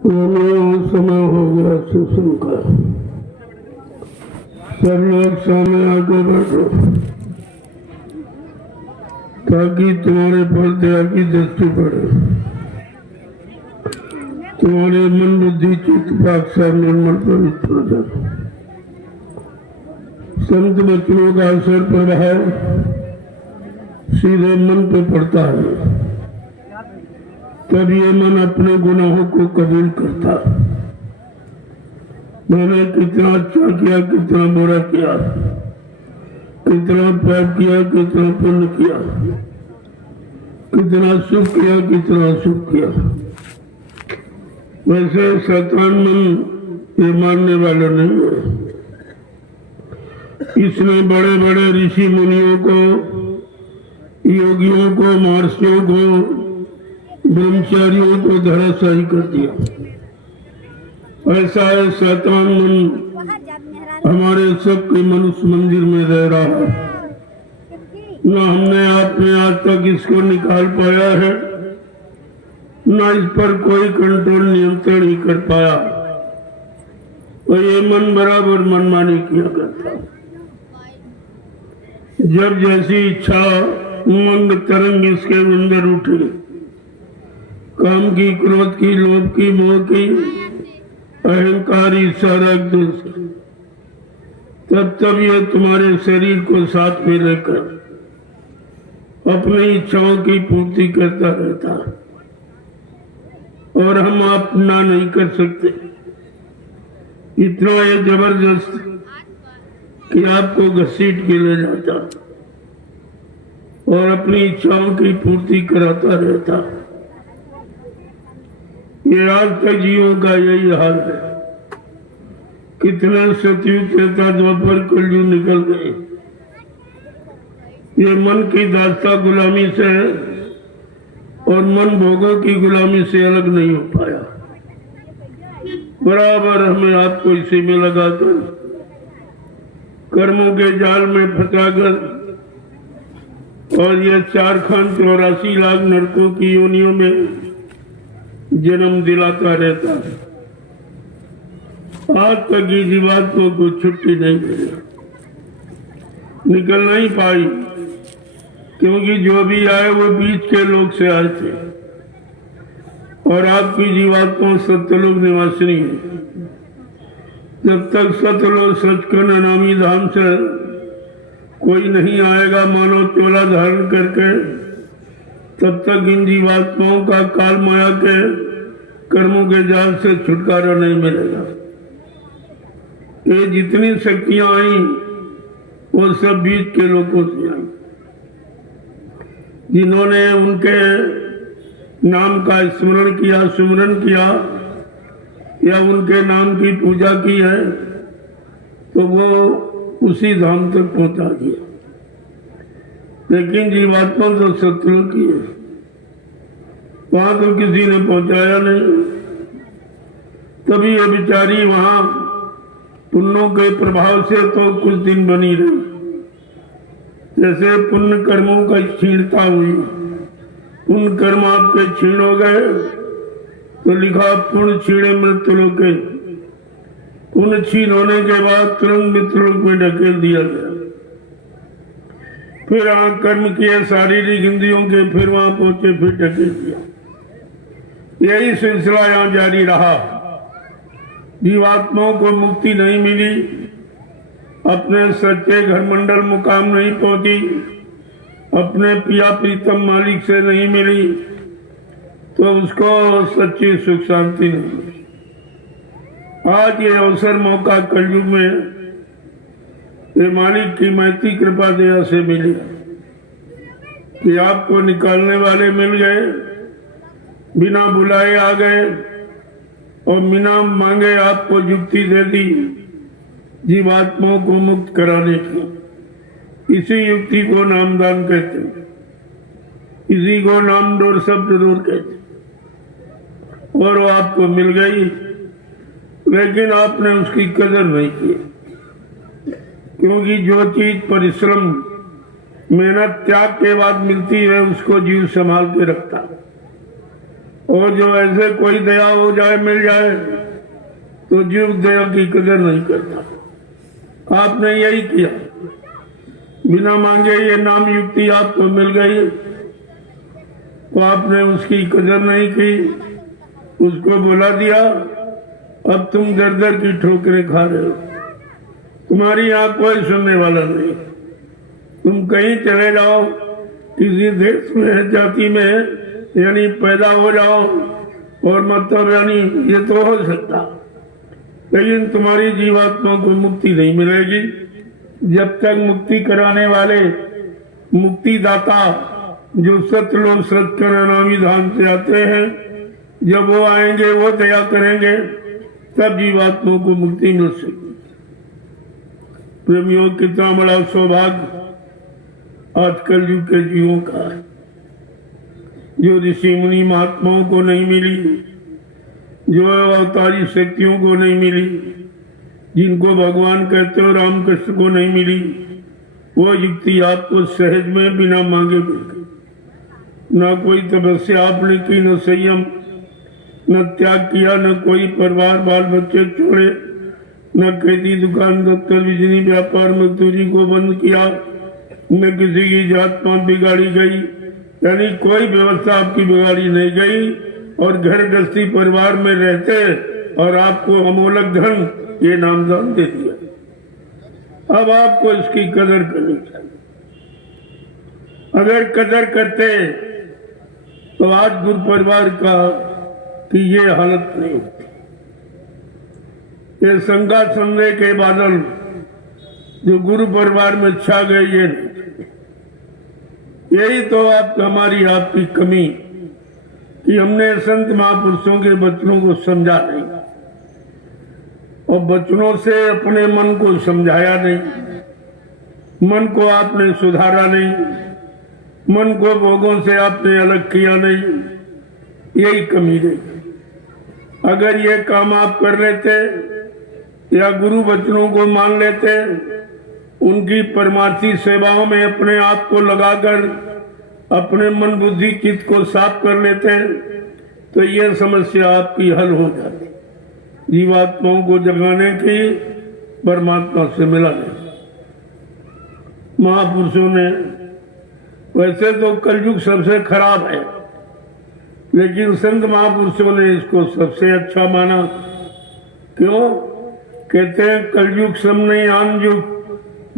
समय हो गया सुसुम का। सब लोग सामने आके बैठो ताकि तुम्हारे पर दया की दृष्टि पड़े, तुम्हारे मन बुद्धि चित्त पाक से निर्मल पवित्र हो जाए। संत बच्चों का असर प्रभाव सीधे मन पे पड़ता है, तब ये मन अपने गुनाहों को कबूल करता। मैंने कितना अच्छा किया, कितना बुरा किया, कितना पाप किया, कितना पुण्य किया, कितना सुख किया, कितना अशुभ किया। वैसे शैतान मन ये मानने वाला नहीं है। इसने बड़े बड़े ऋषि मुनियों को, योगियों को, महर्षियों को, ब्रह्मचारियों को धराशायी कर दिया। ऐसा है शैतान मन हमारे सबके मनुष्य मंदिर में रह रहा है। न हमने आप में आज तक इसको निकाल पाया है, न इस पर कोई कंट्रोल नियंत्रण ही कर पाया। और ये मन बराबर मनमानी किया करता। जब जैसी इच्छा उमंग तरंग इसके अंदर उठी, काम की, क्रोध की, लोभ की, मोह की, अहंकारी, सारा दोष, तब ये तुम्हारे शरीर को साथ में लेकर अपनी इच्छाओं की पूर्ति करता रहता, और हम अपना नहीं कर सकते। इतना ये जबरदस्त कि आपको घसीट के ले जाता और अपनी इच्छाओं की पूर्ति कराता रहता। ये आज तक जीवों का यही हाल है। कितना सतयुग, त्रेता, द्वापर, कलयुग निकल गए। ये मन की दास्ता गुलामी से और मन भोगों की गुलामी से अलग नहीं हो पाया। बराबर हमें आपको इसी में लगाकर, कर्मों के जाल में फंसाकर, और ये 484 लाख नरकों की योनियों में जन्म दिलाता रहता है। आज तक ये जीवात्मा को छुट्टी नहीं मिली, निकल नहीं पाई, क्योंकि जो भी आए वो बीच के लोग से आए थे। और आपकी जीवात्मा सत्यलोक निवासिनी है। जब तक सत्यलोक सचखंड अनामी धाम से कोई नहीं आएगा मानव चोला धारण करके, तब तक इन जीवात्माओं का काल माया के कर्मों के जाल से छुटकारा नहीं मिलेगा। ये जितनी शक्तियां आई वो सब बीच के लोगों से आई, जिन्होंने उनके नाम का स्मरण किया, सुमरन किया, या उनके नाम की पूजा की है, तो वो उसी धाम तक पहुंचा दिया। लेकिन जीवात्मा तो सत्यलोक की है, वहां तो किसी ने पहुंचाया नहीं। तभी ये बेचारी वहां पुण्यों के प्रभाव से तो कुछ दिन बनी रही। जैसे पुण्य कर्मों का क्षीणता हुई, उन कर्म आपके क्षीण हो गए तो लिखा पुण्य क्षीणे मृत्युलोके। पुण्य क्षीण होने के बाद तुरंत मृत्युलोक में ढकेल दिया गया। फिर वहां कर्म किए शारीरिक इंद्रियों के, फिर वहां पहुंचे, फिर ढकेल दिया। यही सिलसिला यहां जारी रहा। जीवात्माओं को मुक्ति नहीं मिली, अपने सच्चे घर मंडल मुकाम नहीं पहुंची, अपने पिया प्रीतम मालिक से नहीं मिली, तो उसको सच्ची सुख शांति नहीं मिली। आज ये अवसर मौका कलयुग में ये मालिक की महती कृपा दया से मिली कि आपको निकालने वाले मिल गए, बिना बुलाए आ गए, और बिना मांगे आपको युक्ति दे दी जीवात्माओं को मुक्त कराने की। इसी युक्ति को नामदान कहते हैं, इसी को नाम डोर शब्द डोर कहते हैं। और वो आपको मिल गई, लेकिन आपने उसकी कदर नहीं की, क्योंकि जो चीज परिश्रम, मेहनत, त्याग के बाद मिलती है, उसको जीव संभाल के रखता। और जो ऐसे कोई दया हो जाए मिल जाए तो जीव दया की कदर नहीं करता। आपने यही किया, बिना मांगे ये नाम युक्ति आपको मिल गई तो आपने उसकी कदर नहीं की, उसको बुला दिया। अब तुम दर दर की ठोकरें खा रहे हो, तुम्हारी यहाँ कोई सुनने वाला नहीं। तुम कहीं चले जाओ, किसी देश में जाति में यानी पैदा हो जाओ और मतलब यानी ये तो हो सकता, लेकिन तुम्हारी जीवात्मा को मुक्ति नहीं मिलेगी जब तक मुक्ति कराने वाले मुक्तिदाता जो सतलोक सत्कर्म विधान से आते हैं, जब वो आएंगे वो दया करेंगे तब जीवात्मा को मुक्ति मिल सकेगी। प्रेमियों, कितना बड़ा सौभाग्य आजकल युग के जीवों का है, जो ऋषि मुनि महात्माओं को नहीं मिली, जो अवतारी शक्तियों को नहीं मिली, जिनको भगवान कहते हो राम कृष्ण को नहीं मिली, वो युक्ति आपको सहज में बिना मांगे मिल गई। न कोई तपस्या आपने की, न संयम, न त्याग किया, न कोई परिवार बाल बच्चे छोड़े, न खेती दुकान दफ्तर बिजली व्यापार मजदूरी को बंद किया, न किसी की जात पात बिगाड़ी गई, यानी कोई व्यवस्था आपकी बिगाड़ी नहीं गई, और घर गृहस्थी परिवार में रहते और आपको अमोलक धन ये नामदान दे दिया। अब आपको इसकी कदर करनी चाहिए। अगर कदर करते तो आज गुरु परिवार का कि ये हालत नहीं होती। ये संगा संदेह के बादल जो गुरु परिवार में छा गए, ये नहीं। यही तो हमारी आपकी कमी कि हमने संत महापुरुषों के वचनों को समझा नहीं और वचनों से अपने मन को समझाया नहीं, मन को आपने सुधारा नहीं, मन को भोगों से आपने अलग किया नहीं, यही कमी रही। अगर ये काम आप कर लेते या गुरु वचनों को मान लेते, उनकी परमार्थी सेवाओं में अपने आप को लगाकर अपने मन बुद्धि चित्त को साफ कर लेते तो ये समस्या आपकी हल हो जाती। जीवात्माओं को जगाने की परमात्मा से मिलाने। महापुरुषों ने, वैसे तो कलयुग सबसे खराब है, लेकिन संत महापुरुषों ने इसको सबसे अच्छा माना। क्यों? कहते हैं कलयुग सम नहीं आन युग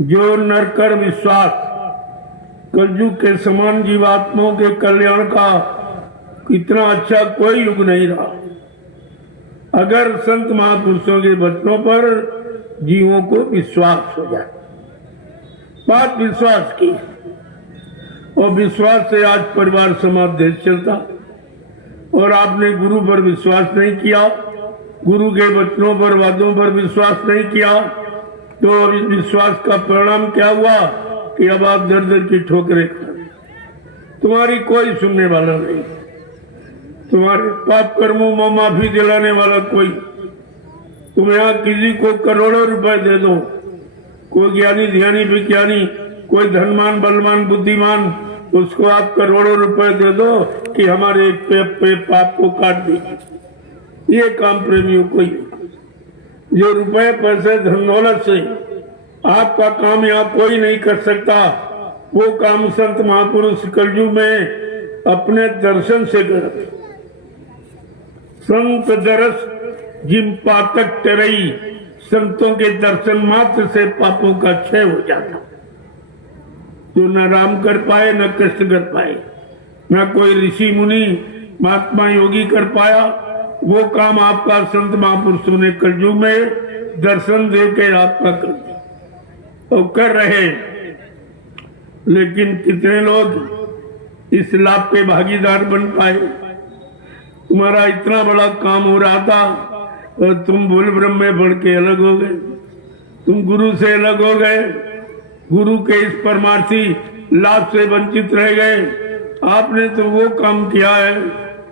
जो नर कर विश्वास। कलयुग के समान जीवात्माओं के कल्याण का इतना अच्छा कोई युग नहीं रहा। अगर संत महापुरुषों के वचनों पर जीवों को विश्वास हो जाए, बात विश्वास की, और विश्वास से आज परिवार समाज देश चलता। और आपने गुरु पर विश्वास नहीं किया, गुरु के वचनों पर वादों पर विश्वास नहीं किया, तो विश्वास का परिणाम क्या हुआ कि अब आप दर दर की ठोकरें खा, तुम्हारी कोई सुनने वाला नहीं, तुम्हारे पाप कर्मों में माफी दिलाने वाला कोई। तुम यहाँ किसी को करोड़ों रुपए दे दो, कोई ज्ञानी ध्यानी विज्ञानी, कोई धनवान बलवान बुद्धिमान, उसको आप करोड़ों रुपए दे दो कि हमारे एक पे पाप को काट दीजिए। ये काम प्रेमियों को ही, जो रुपए पैसे धन दौलत से आपका काम यहाँ कोई नहीं कर सकता, वो काम संत महापुरुष कलयुग में अपने दर्शन से करते। संत दरस जिम पातक टरई, संतों के दर्शन मात्र से पापों का क्षय हो जाता। जो न राम कर पाए, न कृष्ण कर पाए, न कोई ऋषि मुनि महात्मा योगी कर पाया, वो काम आपका संत महापुरुषों ने कलयुग में दर्शन दे के आपका कर दिया और कर रहे। लेकिन कितने लोग इस लाभ के भागीदार बन पाए? तुम्हारा इतना बड़ा काम हो रहा था और तुम भूल भ्रम में बढ़ के अलग हो गए, तुम गुरु से अलग हो गए, गुरु के इस परमार्थी लाभ से वंचित रह गए। आपने तो वो काम किया है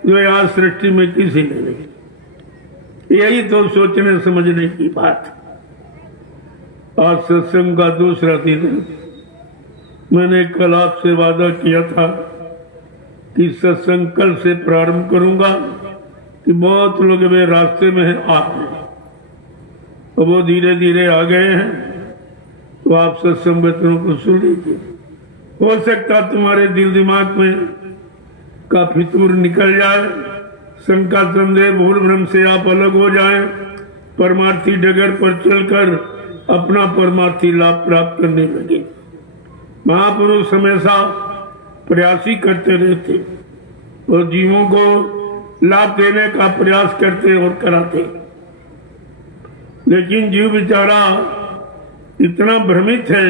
जो यहाँ सृष्टि में किसी ने नहीं। यही तो सोचने समझने की बात। आज सत्संग का दूसरा दिन, मैंने कल आपसे वादा किया था कि सत्संग कल से प्रारंभ करूंगा कि बहुत लोग वे रास्ते में आ गए, और वो धीरे धीरे आ गए हैं, तो आप सत्संग वचनों को सुन लीजिए। हो सकता तुम्हारे दिल दिमाग में का फितूर निकल जाए, शंका संदेह भूल भ्रम से आप अलग हो जाएं, परमार्थी डगर पर चलकर अपना परमार्थी लाभ प्राप्त करने लगे। महापुरुष हमेशा प्रयास ही करते रहते और जीवों को लाभ देने का प्रयास करते और कराते, लेकिन जीव बेचारा इतना भ्रमित है,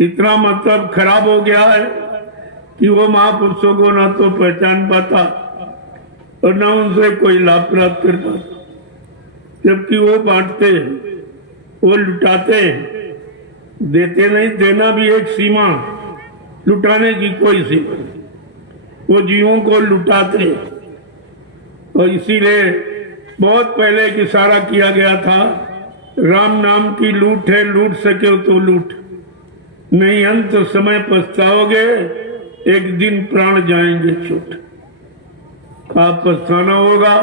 इतना मतलब खराब हो गया है कि वो महापुरुषों को ना तो पहचान पाता और ना उनसे कोई लाभ प्राप्त कर पाता। जबकि वो बांटते, वो लुटाते, देते नहीं, देना भी एक सीमा, लुटाने की कोई सीमा नहीं। वो जीवों को लुटाते, और इसीलिए बहुत पहले एक इशारा किया गया था, राम नाम की लूट है, लूट सके तो लूट, नहीं अंत समय पछताओगे, एक दिन प्राण जाएंगे छूट। आप पछताना होगा,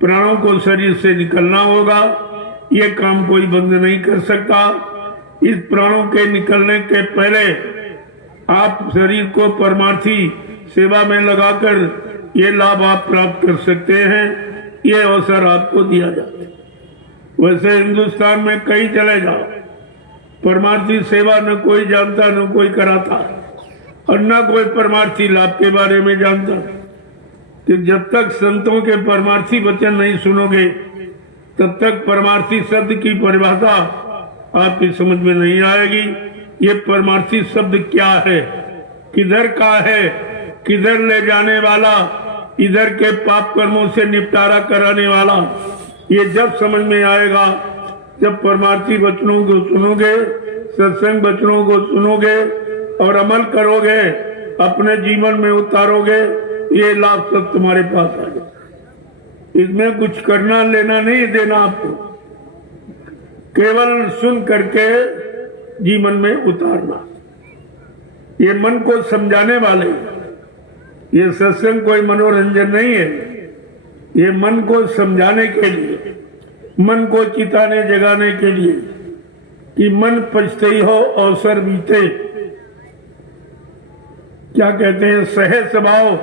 प्राणों को शरीर से निकलना होगा, ये काम कोई बंद नहीं कर सकता। इस प्राणों के निकलने के पहले आप शरीर को परमार्थी सेवा में लगाकर ये लाभ आप प्राप्त कर सकते हैं, ये अवसर आपको दिया जाता है। वैसे हिंदुस्तान में कहीं चले जाओ, परमार्थी सेवा न कोई जानता, न कोई कराता, और न कोई परमार्थी लाभ के बारे में जानता। कि जब तक संतों के परमार्थी वचन नहीं सुनोगे, तब तक परमार्थी शब्द की परिभाषा आपकी समझ में नहीं आएगी। ये परमार्थी शब्द क्या है, किधर का है, किधर ले जाने वाला, इधर के पाप कर्मों से निपटारा कराने वाला, ये जब समझ में आएगा जब परमार्थी वचनों को सुनोगे, सत्संग वचनों को सुनोगे और अमल करोगे, अपने जीवन में उतारोगे, ये लाभ सब तुम्हारे पास आ जाए। इसमें कुछ करना लेना नहीं देना आपको, केवल सुन करके जीवन में उतारना। ये मन को समझाने वाले, ये सत्संग कोई मनोरंजन नहीं है, ये मन को समझाने के लिए, मन को चिताने जगाने के लिए कि मन पछते हो अवसर बीते। क्या कहते हैं, सहे स्वभाव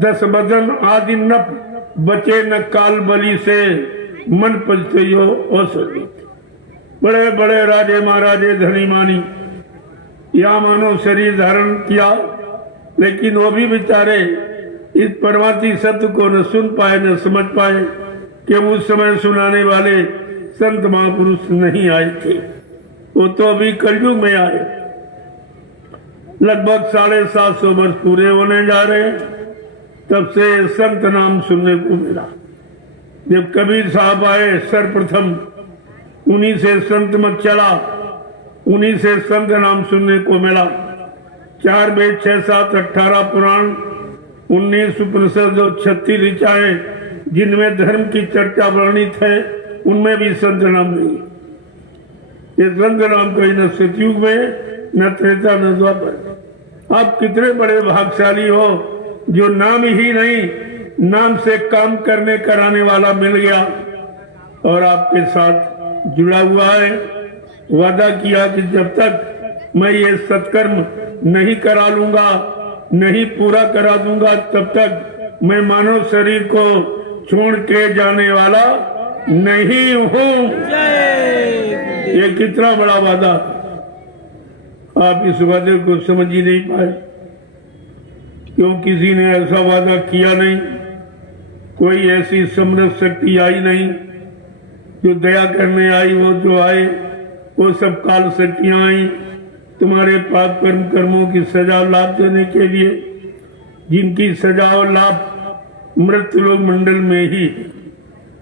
10 बदन आदि नप, बचे न काल बलि से, मन पछते हो अवसर बीते। बड़े बड़े राजे महाराजे धनी मानी या मानो शरीर धारण किया, लेकिन वो भी बेचारे इस परमार्थी सत्य को न सुन पाए, न समझ पाए, कि उस समय सुनाने वाले संत महापुरुष नहीं आए थे। वो तो अभी कलयुग में आए। लगभग 750 वर्ष पूरे होने जा रहे हैं, तब से संत नाम सुनने को मिला। जब कबीर साहब आए सर्वप्रथम, उन्हीं से संत मत चला, उन्हीं से संत नाम सुनने को मिला। 4 वेद 6 7 18 पुराण, 19 उपनिषद और 36 ऋचाएं, जिनमें धर्म की चर्चा वर्णित है, उनमें भी संत नाम नहीं। ये संत नाम कहीं न सतयुग में, न त्रेता, न द्वापर। आप कितने बड़े भाग्यशाली हो जो नाम ही नहीं, नाम से काम करने कराने वाला मिल गया और आपके साथ जुड़ा हुआ है। वादा किया कि जब तक मैं ये सत्कर्म नहीं करा लूंगा, नहीं पूरा करा दूंगा, तब तक मैं मानव शरीर को छोड़ के जाने वाला नहीं हूं। ये कितना बड़ा वादा, आप इस वादे को समझ ही नहीं पाए, क्यों किसी ने ऐसा वादा किया नहीं। कोई ऐसी समृद्ध शक्ति आई नहीं जो दया करने आई। वो जो आए वो सब काल शक्तियां आई तुम्हारे पाप कर्मों की सजा लाभ देने के लिए, जिनकी सजा और लाभ मृत्यु लोक मंडल में ही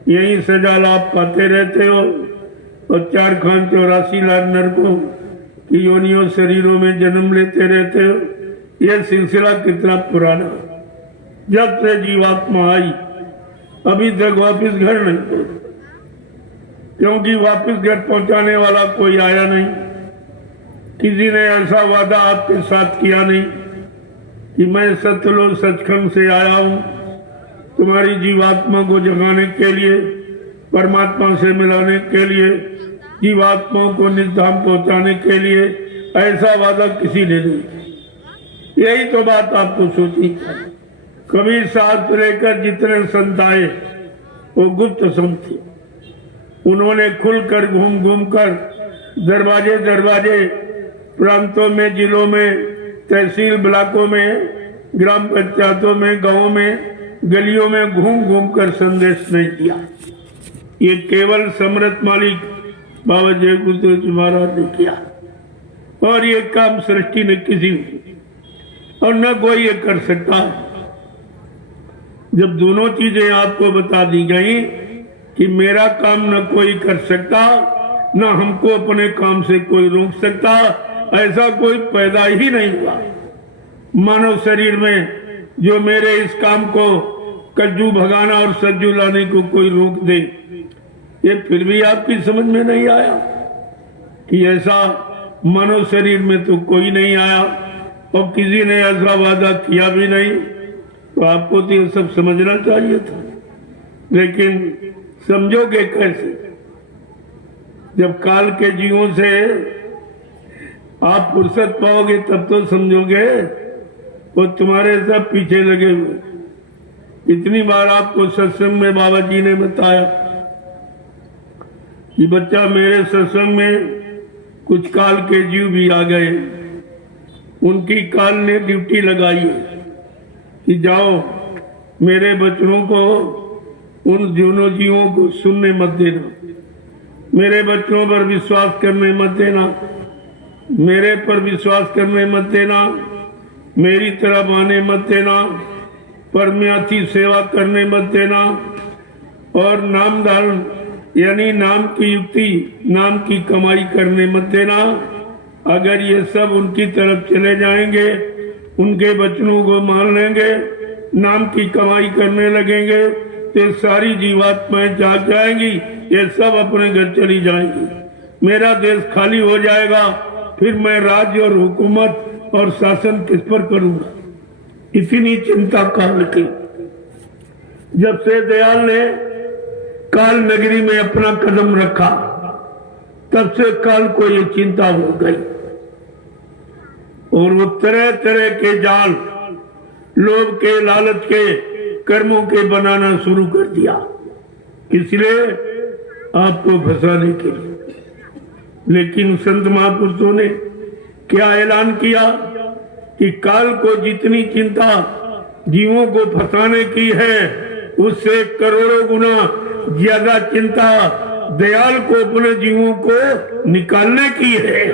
यही सजा लाभ पाते रहते हो, और 4 खान 84 लाख नरकों की योनियों शरीरों में जन्म लेते रहते हो। यह सिलसिला कितना पुराना, जब से जीवात्मा आई अभी तक वापिस घर नहीं पहुंचा, क्योंकि वापिस घर पहुंचाने वाला कोई आया नहीं। किसी ने ऐसा वादा आपके साथ किया नहीं कि मैं सतलोक सचखंड से आया हूं तुम्हारी जीवात्मा को जगाने के लिए, परमात्मा से मिलाने के लिए, जीवात्माओं को निधाम पहुंचाने के लिए। ऐसा वादा किसी ने नहीं किया। यही तो बात आपको सोचनी चाहिए। कबीर साहब से लेकर जितने संत आए वो गुप्त संत थे। उन्होंने खुलकर घूम घूम कर दरवाजे दरवाजे प्रांतों में, जिलों में, तहसील ब्लॉकों में, ग्राम पंचायतों में, गांवों में, गलियों में घूम घूम कर संदेश नहीं दिया। ये केवल समृत मालिक बाबा जय गुरुदेव महाराज ने किया और ये काम सृष्टि ने किसी और न कोई ये कर सकता। जब दोनों चीजें आपको बता दी गई कि मेरा काम न कोई कर सकता, न हमको अपने काम से कोई रोक सकता, ऐसा कोई पैदा ही नहीं हुआ मानव शरीर में जो मेरे इस काम को कज्जू भगाना और सज्जू लाने को कोई रोक दे। ये फिर भी आपकी समझ में नहीं आया कि ऐसा मानव शरीर में तो कोई नहीं आया और किसी ने ऐसा वादा किया भी नहीं। तो आपको तो ये सब समझना चाहिए था, लेकिन समझोगे कैसे? जब काल के जीवों से आप फुर्सत पाओगे तब तो समझोगे। वो तुम्हारे सब पीछे लगे हुए। इतनी बार आपको सत्संग में बाबा जी ने बताया कि बच्चा मेरे सत्संग में कुछ काल के जीव भी आ गए। उनकी काल ने ड्यूटी लगाई है कि जाओ मेरे बच्चों को, उन दोनों जीवों को सुनने मत देना, मेरे बच्चों पर विश्वास करने मत देना, मेरे पर विश्वास करने मत देना, मेरी तरफ आने मत देना, परम्याथी सेवा करने मत देना और नाम धारण यानी नाम की युक्ति, नाम की कमाई करने मत देना। अगर ये सब उनकी तरफ चले जाएंगे, उनके वचनों को मान लेंगे, नाम की कमाई करने लगेंगे तो सारी जीवात्माएं जाग जाएंगी, ये सब अपने घर चली जाएंगी, मेरा देश खाली हो जाएगा। फिर मैं राज्य और हुकूमत और शासन किस पर करूंगा? इतनी चिंता काल की। जब से दयाल ने काल नगरी में अपना कदम रखा तब से काल को ये चिंता हो गई और वो तरह तरह के जाल, लोभ के, लालच के, कर्मों के बनाना शुरू कर दिया। इसलिए आपको फंसाने के लिए। लेकिन संत महापुरुषों ने क्या ऐलान किया कि काल को जितनी चिंता जीवों को फंसाने की है उससे करोड़ों गुना ज्यादा चिंता दयाल को अपने जीवों को निकालने की है।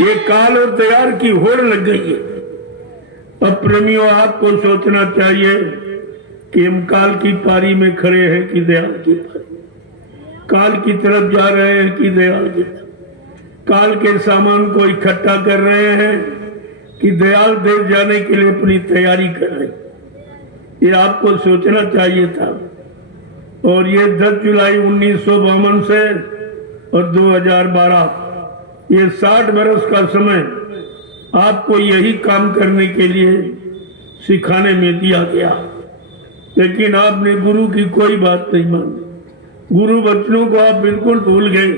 ये काल और दयाल की होड़ लग गई है। अब प्रेमियों आपको सोचना चाहिए कि हम काल की पारी में खड़े हैं कि दयाल की पारी, काल की तरफ जा रहे हैं कि दयाल की तरफ, काल के सामान को इकट्ठा कर रहे हैं कि दयाल देश जाने के लिए अपनी तैयारी कर रहे हैं। ये आपको सोचना चाहिए था। और ये 10 जुलाई 1952 से और 2012 ये 60 बरस का समय आपको यही काम करने के लिए सिखाने में दिया गया। लेकिन आपने गुरु की कोई बात नहीं मानी, गुरु वचनों को आप बिल्कुल भूल गए।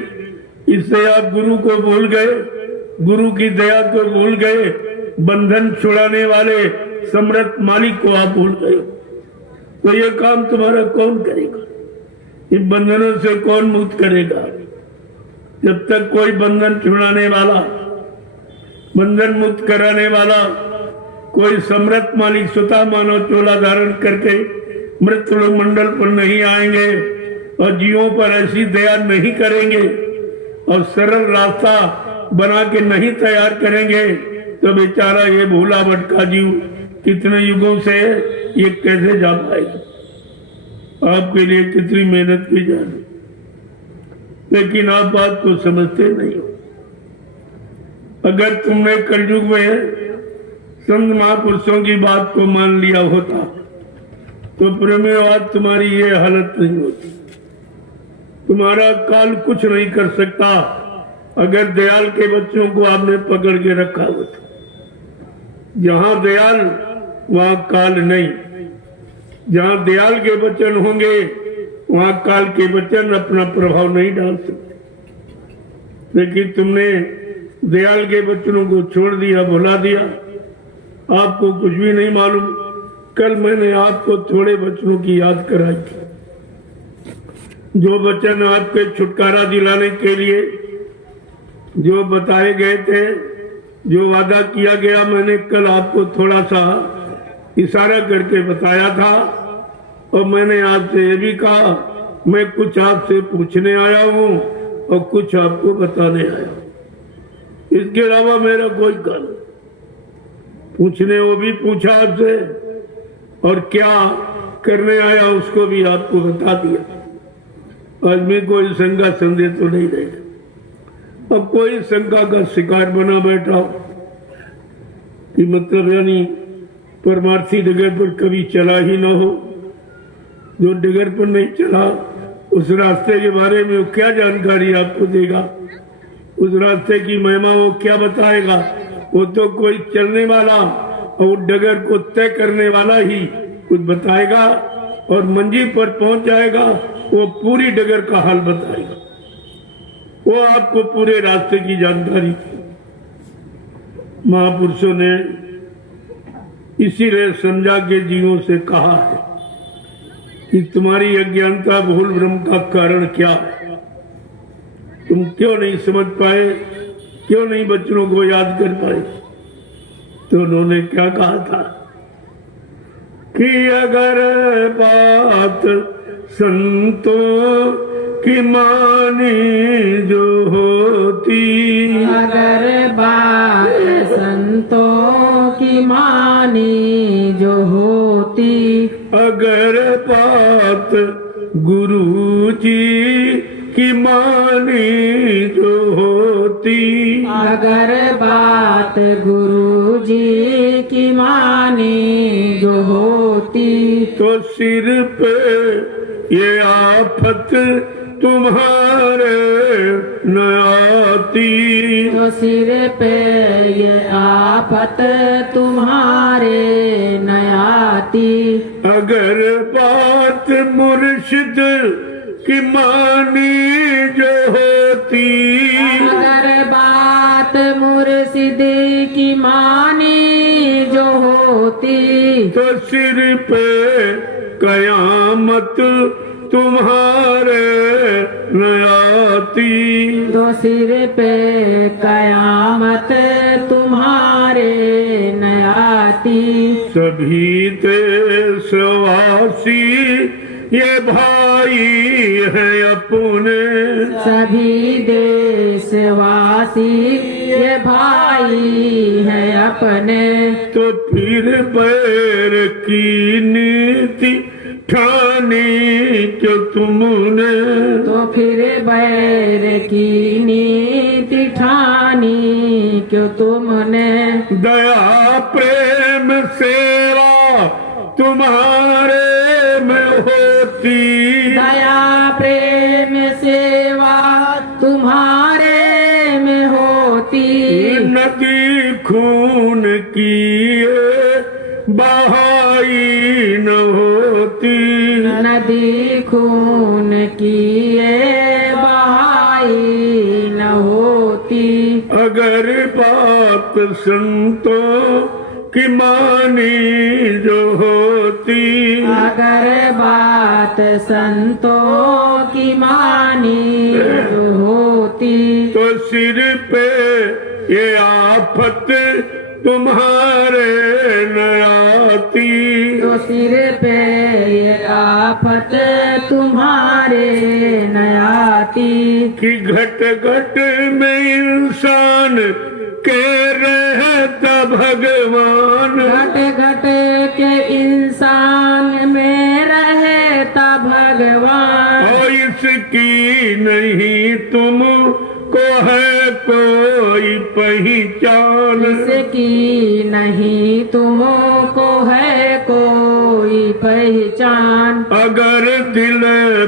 इससे आप गुरु को भूल गए, गुरु की दया को भूल गए, बंधन छुड़ाने वाले समृत मालिक को आप भूल गए। तो ये काम तुम्हारा कौन करेगा? इन बंधनों से कौन मुक्त करेगा? जब तक कोई बंधन छुड़ाने वाला, बंधन मुक्त कराने वाला कोई समृत मालिक स्वतः मानव चोला धारण करके मृत्यु मंडल पर नहीं आएंगे और जीवों पर ऐसी दया नहीं करेंगे और सरल रास्ता बना के नहीं तैयार करेंगे तो बेचारा ये भूला भटका जीव कितने युगों से ये कैसे जा पाएगा? आपके लिए कितनी मेहनत की जाए, लेकिन आप बात को समझते नहीं हो। अगर तुमने कलयुग में संत महापुरुषों की बात को मान लिया होता तो प्रेमियों आज तुम्हारी ये हालत नहीं होती। तुम्हारा काल कुछ नहीं कर सकता अगर दयाल के बच्चों को आपने पकड़ के रखा होता। जहाँ दयाल वहाँ काल नहीं। जहाँ दयाल के वचन होंगे वहाँ काल के वचन अपना प्रभाव नहीं डाल सकते। लेकिन तुमने दयाल के वचनों को छोड़ दिया, भुला दिया, आपको कुछ भी नहीं मालूम। कल मैंने आपको थोड़े वचनों की याद कराई थी, जो वचन आपके छुटकारा दिलाने के लिए जो बताए गए थे, जो वादा किया गया, मैंने कल आपको थोड़ा सा इशारा करके बताया था। और मैंने आपसे ये भी कहा मैं कुछ आपसे पूछने आया हूँ और कुछ आपको बताने आया हूँ। इसके अलावा मेरा कोई काम। पूछने वो भी पूछा आपसे, और क्या करने आया उसको भी आपको बता दिया। आज मैं कोई शंका संदेह तो नहीं रहेगा। अब कोई शंका का शिकार बना बैठा कि मतलब यानी परमार्थी डगर पर कभी चला ही ना हो। जो डगर पर नहीं चला उस रास्ते के बारे में वो क्या जानकारी आपको देगा? उस रास्ते की महिमा वो क्या बताएगा? वो तो कोई चलने वाला और डगर को तय करने वाला ही कुछ बताएगा, और मंजिल पर पहुंच जाएगा वो पूरी डगर का हाल बताएगा। वो आपको पूरे रास्ते की जानकारी थी। महापुरुषों ने इसीलिए समझा के जीवों से कहा है कि तुम्हारी अज्ञानता भूल भ्रम का कारण क्या है? तुम क्यों नहीं समझ पाए, क्यों नहीं बच्चों को याद कर पाए? तो उन्होंने क्या कहा था कि अगर बात संतों की मानी जो होती, अगर बात संतों की मानी जो होती, अगर बात गुरु जी की मानी जो होती, अगर बात गुरु जी की मानी जो होती, तो सिर पे ये आफत तुम्हारे न आती, तो सिर पे ये आफत तुम्हारे न आती। अगर बात मुर्शिद की मानी जो होती, अगर बात मुर्शिद की मानी जो होती, तो सिर पे कयामत तुम्हारे न आती, तो सिर पे कयामत तुम्हारे न आती। सभी देशवासी ये भाई है अपने, सभी देशवासी ये भाई है अपने, तो फिर बैर की नीति ठानी क्यों तुमने, तो फिर बैर की नीति ठानी क्यों तुमने। दया प्रेम सेवा तुम्हारे में होती, दया प्रेम सेवा तुम्हारे में होती, नदी खून की ये बहाई न होती, नदी खून की ये बहाई न होती। अगर बात संतों की मानी जो होती, अगर बात संतों की मानी जो होती, तो सिर पे ये आफत तुम्हारे न आती, तो सिर पे ये आफत तुम्हारे न आती। कि घट घट में इंसान के रहता भगवान, घट घट के इंसान में रहता भगवान, और इसकी नहीं तुम को है कोई पहचान, इसकी नहीं तुमको है कोई पहचान। अगर दिल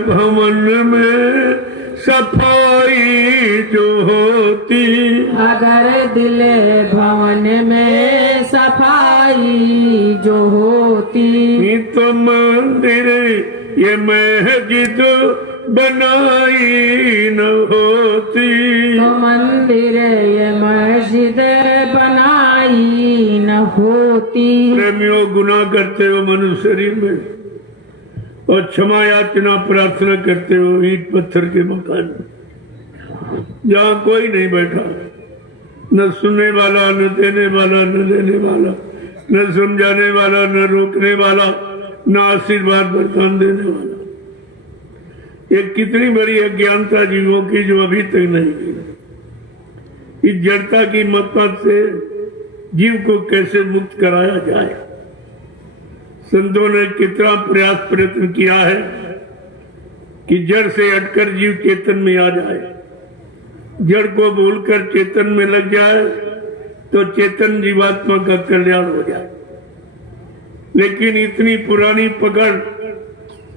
भवन में सफाई जो होती, अगर दिल भवन में सफाई जो होती। तो मंदिर ये मस्जिद बनाई न होती। तो मंदिर ये मस्जिद बनाई न होती। प्रेमियों, गुनाह करते हो मनुष्य शरीर में और क्षमा याचना प्रार्थना करते हो ईंट पत्थर के मकान में, जहाँ कोई नहीं बैठा, न सुनने वाला, न देने वाला, न लेने वाला, न समझाने वाला, न रोकने वाला, न आशीर्वाद वरदान देने वाला। ये कितनी बड़ी अज्ञानता जीवों की जो अभी तक नहीं की। इस जड़ता की मत से जीव को कैसे मुक्त कराया जाए। संतों ने कितना प्रयास प्रयत्न किया है कि जड़ से हटकर जीव चेतन में आ जाए। जड़ को भूलकर चेतन में लग जाए तो चेतन जीवात्मा का कल्याण हो जाए। लेकिन इतनी पुरानी पकड़,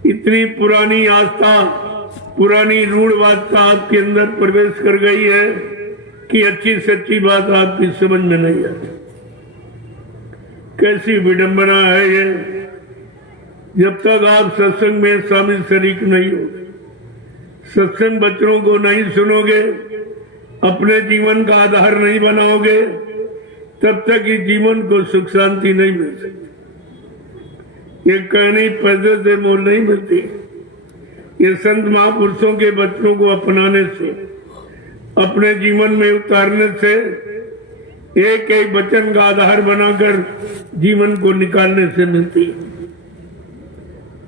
इतनी पुरानी आस्था, पुरानी रूढ़वादता आपके अंदर प्रवेश कर गई है कि अच्छी सच्ची बात आपकी समझ में नहीं आती। कैसी विडंबना है ये। जब तक आप सत्संग में शामिल शरीक नहीं हो, सत्संग बच्चों को नहीं सुनोगे, अपने जीवन का आधार नहीं बनाओगे, तब तक इस जीवन को सुख शांति नहीं मिल सकती। ये कहनी पैसे से मोल नहीं मिलती। ये संत महापुरुषों के बच्चों को अपनाने से, अपने जीवन में उतारने से, एक एक वचन का आधार बनाकर जीवन को निकालने से मिलती है।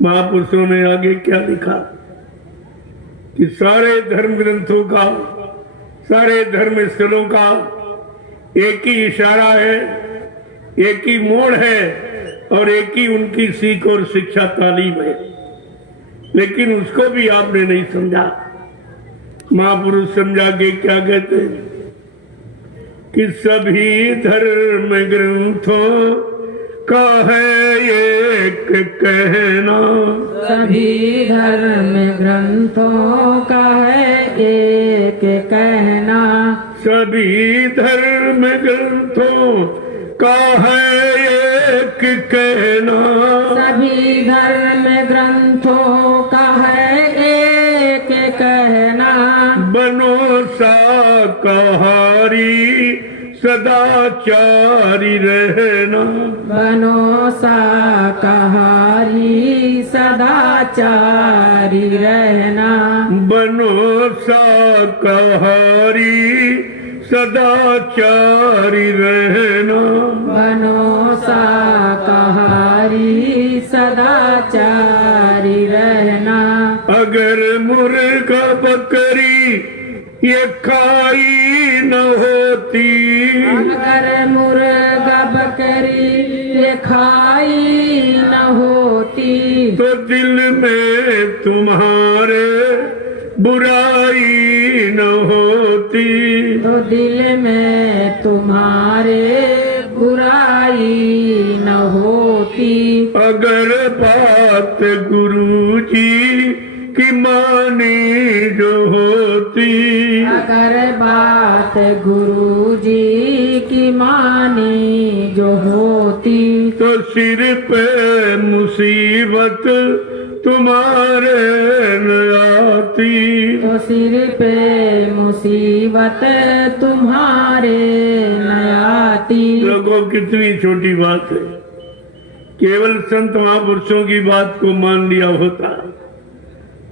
महापुरुषों ने आगे क्या लिखा कि सारे धर्म ग्रंथों का, सारे धर्म स्थलों का एक ही इशारा है, एक ही मोड़ है और एक ही उनकी सीख और शिक्षा तालीम है। लेकिन उसको भी आपने नहीं समझा। महापुरुष समझा के क्या कहते हैं कि सभी धर्म ग्रंथों का है एक कहना। सभी धर्म ग्रंथों का है एक कहना। सभी धर्म ग्रंथों का है एक कहना। सभी धर्म ग्रंथों का है एक कहना। बनो शाकाहारी सदाचारी रहना। बनो शाकाहारी सदाचारी रहना। बनो शाकाहारी सदाचारी रहना। बनो शाकाहारी सदाचारी रहना। अगर मुर्गा बकरी ये खाई न होती। अगर मुर्गा बकरी ये खाई न होती। तो दिल में तुम्हारे बुराई न होती। तो दिल में तुम्हारे बुराई न होती। अगर बात गुरुजी की मानी जो होती। अगर बात गुरुजी की मानी जो होती। तो सिर पे मुसीबत तुम्हारे न आती। तो सिर पे मुसीबत तुम्हारे न आती। लोगों, कितनी छोटी बात है। केवल संत महापुरुषों की बात को मान लिया होता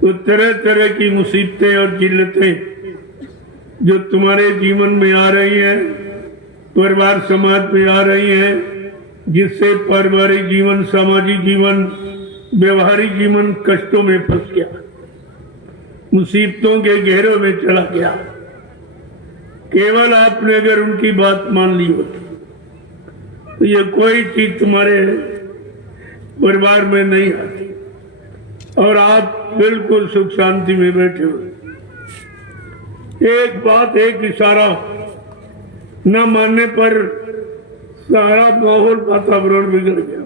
तो तरह तरह की मुसीबतें और जिल्लतें जो तुम्हारे जीवन में आ रही है, परिवार समाज में आ रही है, जिससे पारिवारिक जीवन, सामाजिक जीवन, व्यवहारिक जीवन कष्टों में फंस गया, मुसीबतों के घेरों में चला गया। केवल आपने अगर उनकी बात मान ली होती तो ये कोई चीज तुम्हारे परिवार में नहीं आती और आप बिल्कुल सुख शांति में बैठे हो। एक बात, एक इशारा न मानने पर सारा माहौल, वातावरण बिगड़ गया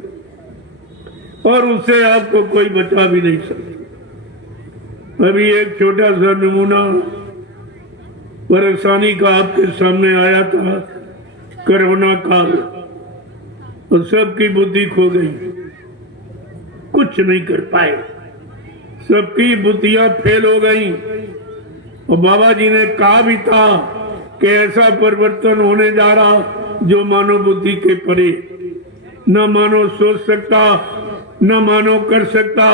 और उससे आपको कोई बचा भी नहीं सकता। अभी एक छोटा सा नमूना परेशानी का आपके सामने आया था, कोरोना काल। और सबकी बुद्धि खो गई, कुछ नहीं कर पाए, सबकी बुद्धियां फेल हो गई। और बाबा जी ने कहा भी था कि ऐसा परिवर्तन होने जा रहा जो मानव बुद्धि के परे, न मानव सोच सकता, न मानव कर सकता,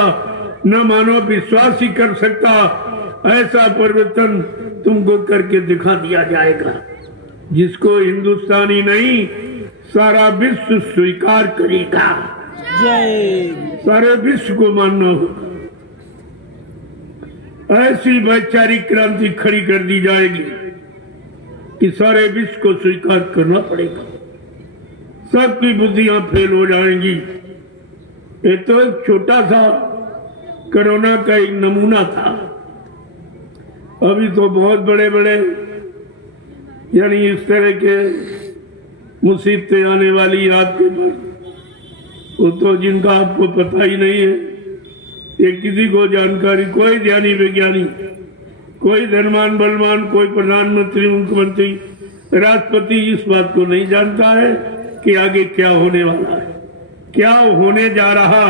न मानव विश्वास ही कर सकता। ऐसा परिवर्तन तुमको करके दिखा दिया जाएगा जिसको हिंदुस्तानी नहीं सारा विश्व स्वीकार करेगा। जय। सारे विश्व को मानना होगा। ऐसी वैचारिक क्रांति खड़ी कर दी जाएगी कि सारे विश्व को स्वीकार करना पड़ेगा, सबकी बुद्धियां फेल हो जाएंगी। ये तो एक छोटा सा कोरोना का एक नमूना था, अभी तो बहुत बड़े बड़े यानी इस तरह के मुसीबतें आने वाली आपके पास, वो तो जिनका आपको पता ही नहीं है, ये किसी को जानकारी, कोई ज्ञानी वैज्ञानी, कोई धनवान बलवान, कोई प्रधानमंत्री, मुख्यमंत्री, राष्ट्रपति इस बात को नहीं जानता है कि आगे क्या होने वाला है, क्या होने जा रहा।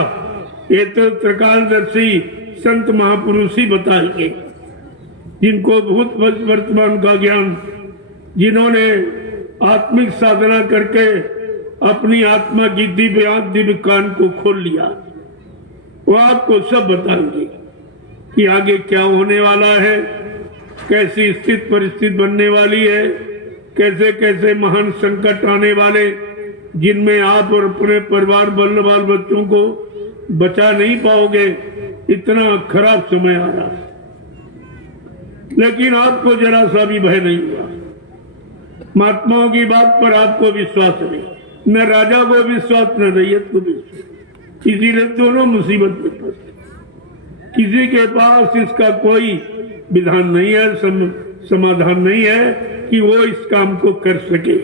ये तो त्रिकालदर्शी संत महापुरुष ही बताएंगे, जिनको भूत वर्तमान का ज्ञान, जिन्होंने आत्मिक साधना करके अपनी आत्मा की दिव्य आंख, दिव्य कान को खोल लिया, वो आपको सब बताएंगे कि आगे क्या होने वाला है, कैसी स्थिति परिस्थिति बनने वाली है, कैसे कैसे महान संकट आने वाले, जिनमें आप और अपने परिवार बाल बच्चों को बचा नहीं पाओगे। इतना खराब समय आ रहा है, लेकिन आपको जरा सा भी भय नहीं हुआ। महात्माओं की बात पर आपको विश्वास नहीं, न राजा को विश्वास न रैयत को विश्वास, इसीलिए दोनों मुसीबत में फंसे। किसी के पास इसका कोई विधान नहीं है, समाधान नहीं है कि वो इस काम को कर सके।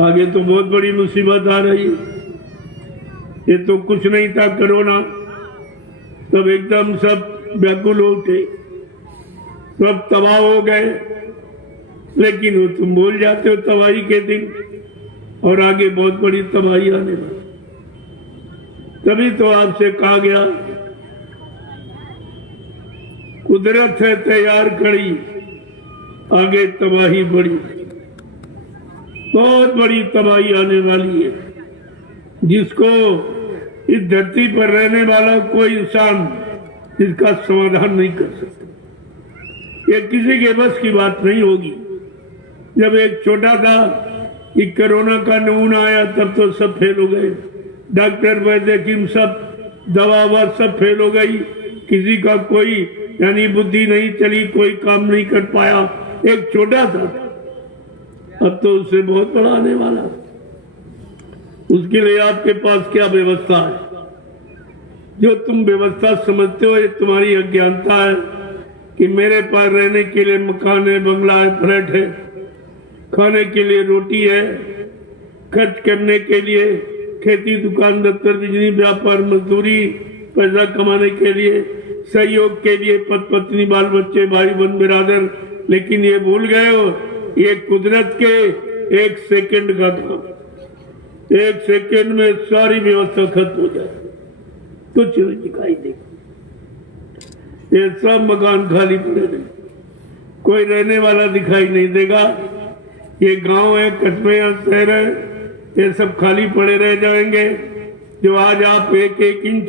आगे तो बहुत बड़ी मुसीबत आ रही है। ये तो कुछ नहीं था कोरोना, तब एकदम सब व्याकुल हो उठे, सब तबाह हो गए, लेकिन वो तुम बोल जाते हो तबाही के दिन, और आगे बहुत बड़ी तबाही आने वाली। तभी तो आपसे कहा गया, कुदरत है तैयार खड़ी, आगे तबाही बड़ी, बहुत बड़ी तबाही आने वाली है, जिसको इस धरती पर रहने वाला कोई इंसान इसका समाधान नहीं कर सकता। ये किसी के बस की बात नहीं होगी। जब एक छोटा सा ये कोरोना का नमूना आया तब तो सब फेल हो गए, डॉक्टर वैद्य हकीम सब, दवा सब फेल हो गई, किसी का कोई यानी बुद्धि नहीं चली, कोई काम नहीं कर पाया। एक छोटा था, अब तो उससे बहुत बड़ा आने वाला। उसके लिए आपके पास क्या व्यवस्था है? जो तुम व्यवस्था समझते हो ये तुम्हारी अज्ञानता है कि मेरे पास रहने के लिए मकान है, बंगला है, फ्लैट है, खाने के लिए रोटी है, खर्च करने के लिए खेती, दुकान, दफ्तर, बिजली, व्यापार, मजदूरी, पैसा कमाने के लिए, सहयोग के लिए पति पत्नी, बाल बच्चे, भाई बहन, बिरादर। लेकिन ये भूल गए हो, ये कुदरत के एक सेकंड का काम, एक सेकंड में सारी व्यवस्था खत्म हो जाए, कुछ नहीं दिखाई देगा। ये सब मकान खाली पड़े रहे, कोई रहने वाला दिखाई नहीं देगा। ये गांव है, कस्बे हैं, शहर है, ये सब खाली पड़े रह जाएंगे। जो आज आप एक एक इंच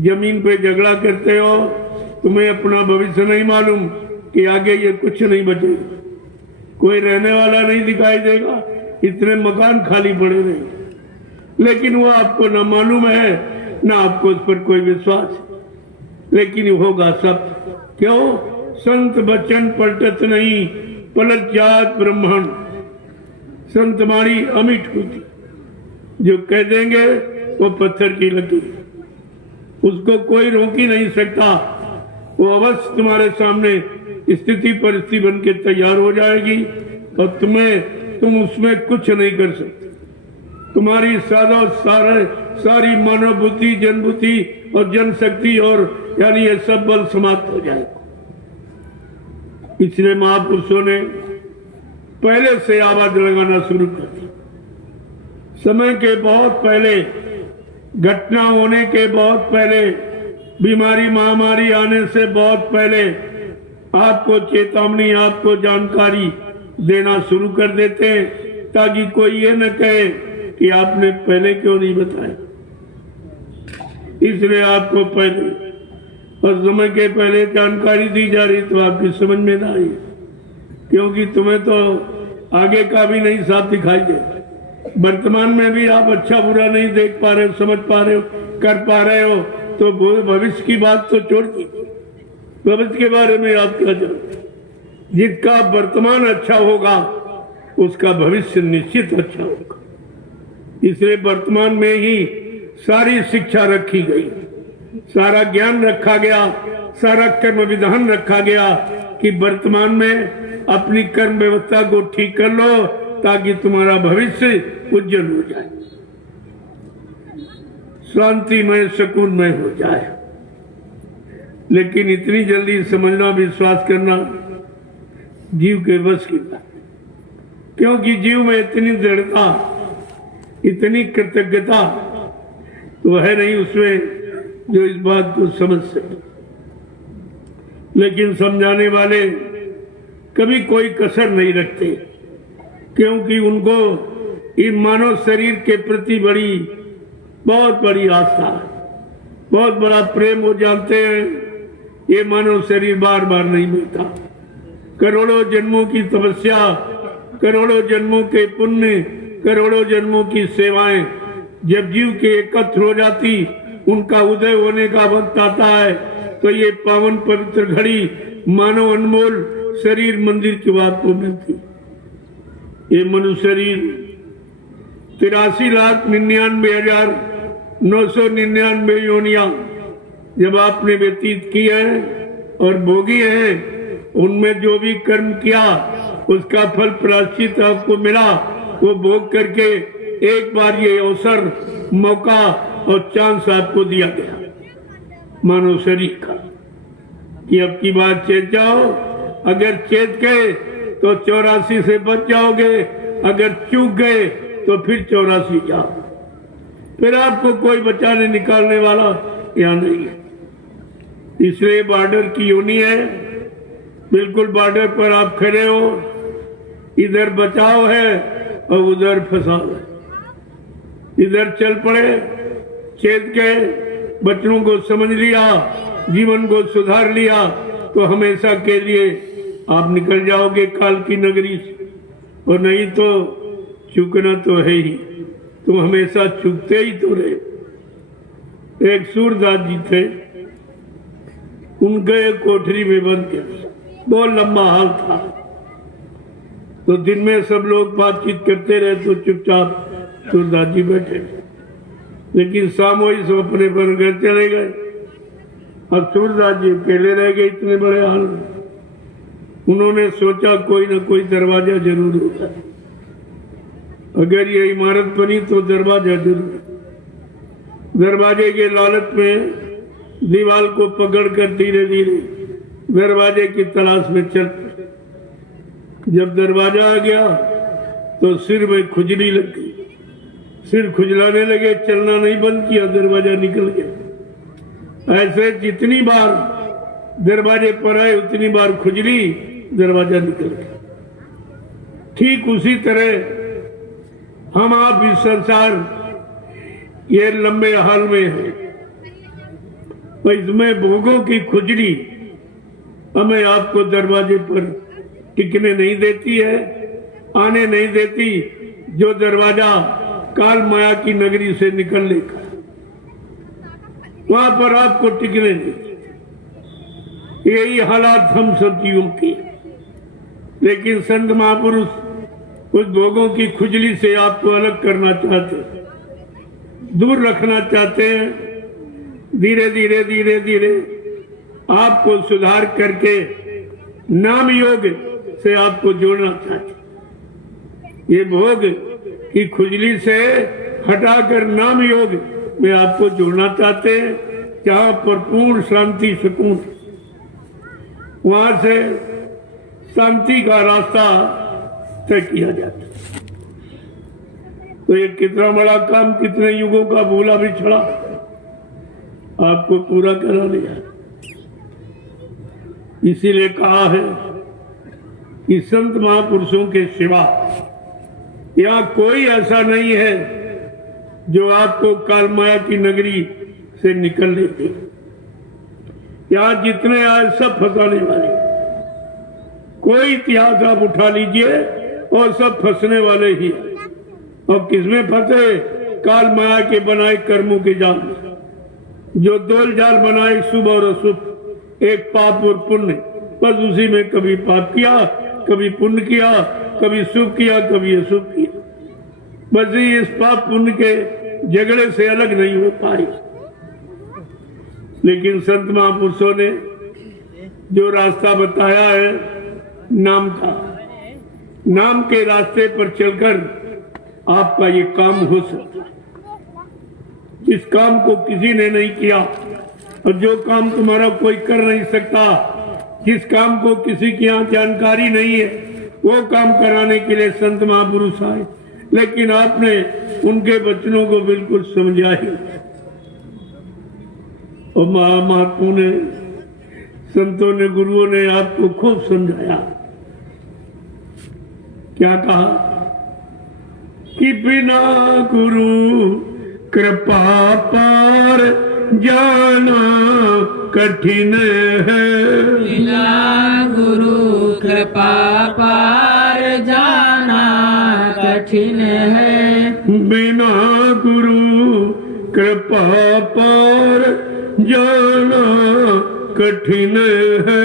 जमीन पे झगड़ा करते हो, तुम्हें अपना भविष्य नहीं मालूम कि आगे ये कुछ नहीं बचेगा, कोई रहने वाला नहीं दिखाई देगा, इतने मकान खाली पड़े रहे। लेकिन वो आपको न मालूम है, न आपको उस पर कोई विश्वास, लेकिन होगा सब। क्यों? संत बचन पलटत नहीं, पलट जात ब्रह्मांड। संत वाणी अमिट होती, जो कह देंगे वो पत्थर की लकीर, उसको कोई रोक ही नहीं सकता। वो अवश्य तुम्हारे सामने स्थिति परिस्थिति बन के तैयार हो जाएगी और तुम उसमें कुछ नहीं कर सकते। तुम्हारी सारी मानव बुद्धि, जन बुद्धि और जनशक्ति और यानी ये सब बल समाप्त हो जाएगा। पिछले महापुरुषों ने पहले से आवाज लगाना शुरू कर दी। समय के बहुत पहले, घटना होने के बहुत पहले, बीमारी महामारी आने से बहुत पहले आपको चेतावनी, आपको जानकारी देना शुरू कर देते हैं, ताकि कोई ये न कहे कि आपने पहले क्यों नहीं बताया। इसलिए आपको पहले और समय के पहले जानकारी दी जा रही तो आपकी समझ में ना आई, क्योंकि तुम्हें तो आगे का भी नहीं साफ दिखाई दे। वर्तमान में भी आप अच्छा बुरा नहीं देख पा रहे हो, समझ पा रहे हो, कर पा रहे हो, तो भविष्य की बात तो छोड़ दी। भविष्य के बारे में आप क्या जानते? जिसका वर्तमान अच्छा होगा उसका भविष्य निश्चित अच्छा होगा। इसलिए वर्तमान में ही सारी शिक्षा रखी गई, सारा ज्ञान रखा गया, सारा कर्म विधान रखा गया कि वर्तमान में अपनी कर्म व्यवस्था को ठीक कर लो ताकि तुम्हारा भविष्य उज्जवल हो जाए, शांतिमय सुकूनमय हो जाए। लेकिन इतनी जल्दी समझना, विश्वास करना जीव के बस की बात, क्योंकि जीव में इतनी दृढ़ता, इतनी कृतज्ञता तो है नहीं उसमें जो इस बात को समझ सके। लेकिन समझाने वाले कभी कोई कसर नहीं रखते, क्योंकि उनको इन मानव शरीर के प्रति बहुत बड़ी आस्था, बहुत बड़ा प्रेम वो जानते हैं। ये मानव शरीर बार बार नहीं मिलता। करोड़ों जन्मों की तपस्या, करोड़ों जन्मों के पुण्य, करोड़ों जन्मों की सेवाएं जब जीव के एकत्र हो जाती, उनका उदय होने का वक्त आता है, तो ये पावन पवित्र घड़ी मानव अनमोल शरीर मंदिर की बात को मिलती। ये मनुष्य शरीर 83,99,999 योनियां जब आपने व्यतीत की है और भोगी है, उनमें जो भी कर्म किया उसका फल प्रायश्चित आपको मिला। वो भोग करके एक बार ये अवसर, मौका और चांस आपको दिया गया मानव शरीर का कि अब की बार चेत जाओ। अगर चेत गए तो 84 से बच जाओगे, अगर चूक गए तो फिर 84 जाओ, फिर आपको कोई बचाने निकालने वाला यहाँ नहीं है। इसलिए बॉर्डर की योनि है, बिल्कुल बॉर्डर पर आप खड़े हो, इधर बचाव है और उधर फंसाव है। इधर चल पड़े, चेत गए, बच्चों को समझ लिया, जीवन को सुधार लिया, तो हमेशा के लिए आप निकल जाओगे काल की नगरी से। और नहीं तो चूकना तो है ही, तुम हमेशा चूकते ही तो रहे। एक सूरदास जी थे, उनके कोठरी में बंद किया, बहुत लंबा हाल था। तो दिन में सब लोग बातचीत करते रहे तो चुपचाप सूरदास जी बैठे, लेकिन शाम वही सब अपने अपन घर चले गए। अब सूरदास जी अकेले रह गए इतने बड़े हाल में। उन्होंने सोचा कोई ना कोई दरवाजा जरूर होगा, अगर ये इमारत बनी तो दरवाजा जरूर। दरवाजे के लालच में दीवार को पकड़कर धीरे धीरे दरवाजे की तलाश में चल पड़े। जब दरवाजा आ गया तो सिर में खुजली लग गई, सिर खुजलाने लगे, चलना नहीं बंद किया, दरवाजा निकल गया। ऐसे जितनी बार दरवाजे पर आए उतनी बार खुजली, दरवाजा निकल गया। ठीक उसी तरह हम आप इस संसार ये लंबे हाल में है, तो इसमें भोगों की खुजली हमें आपको दरवाजे पर टिकने नहीं देती है, आने नहीं देती। जो दरवाजा काल माया की नगरी से निकलने का, वहां पर आपको टिकने नहीं। यही हालात हम सब जीवों की। लेकिन संत महापुरुष उस भोगों की खुजली से आपको अलग करना चाहते हैं, दूर रखना चाहते हैं। धीरे धीरे धीरे धीरे आपको सुधार करके नाम योग से आपको जोड़ना चाहते हैं। ये भोग की खुजली से हटाकर नाम योग में आपको जोड़ना चाहते हैं, जहां पर पूर्ण शांति सुकून, वहां से शांति का रास्ता तय किया जाता है। तो ये कितना बड़ा काम, कितने युगों का भूला बिछड़ा आपको पूरा करा लिया। इसीलिए कहा है कि संत महापुरुषों के सिवा यहाँ कोई ऐसा नहीं है जो आपको काल माया की नगरी से निकलने दे। यहाँ जितने आए सब फंसाने वाले। कोई इतिहास आप उठा लीजिए और सब फंसने वाले ही हैं। और किसमें फंसे? काल माया के बनाए कर्मों के जाल, जो दोल जाल बनाए शुभ और अशुभ, एक पाप और पुण्य, बस उसी में कभी पाप किया, कभी पुण्य किया, कभी शुभ किया, कभी अशुभ किया। बस इस पाप पुण्य के झगड़े से अलग नहीं हो पाए। लेकिन संत महापुरुषों ने जो रास्ता बताया है नाम का, नाम के रास्ते पर चलकर आपका ये काम हो सकता है। जिस काम को किसी ने नहीं किया और जो काम तुम्हारा कोई कर नहीं सकता, जिस काम को किसी की यहाँ जानकारी नहीं है, वो काम कराने के लिए संत महापुरुष आए। लेकिन आपने उनके वचनों को बिल्कुल समझा ही। और महात्माओं ने, संतों ने, गुरुओं ने आपको खूब समझाया। क्या कहा कि बिना गुरु कृपा पार जाना कठिन है। बिना गुरु कृपा पार जाना कठिन है। बिना गुरु कृपा पार जाना कठिन है।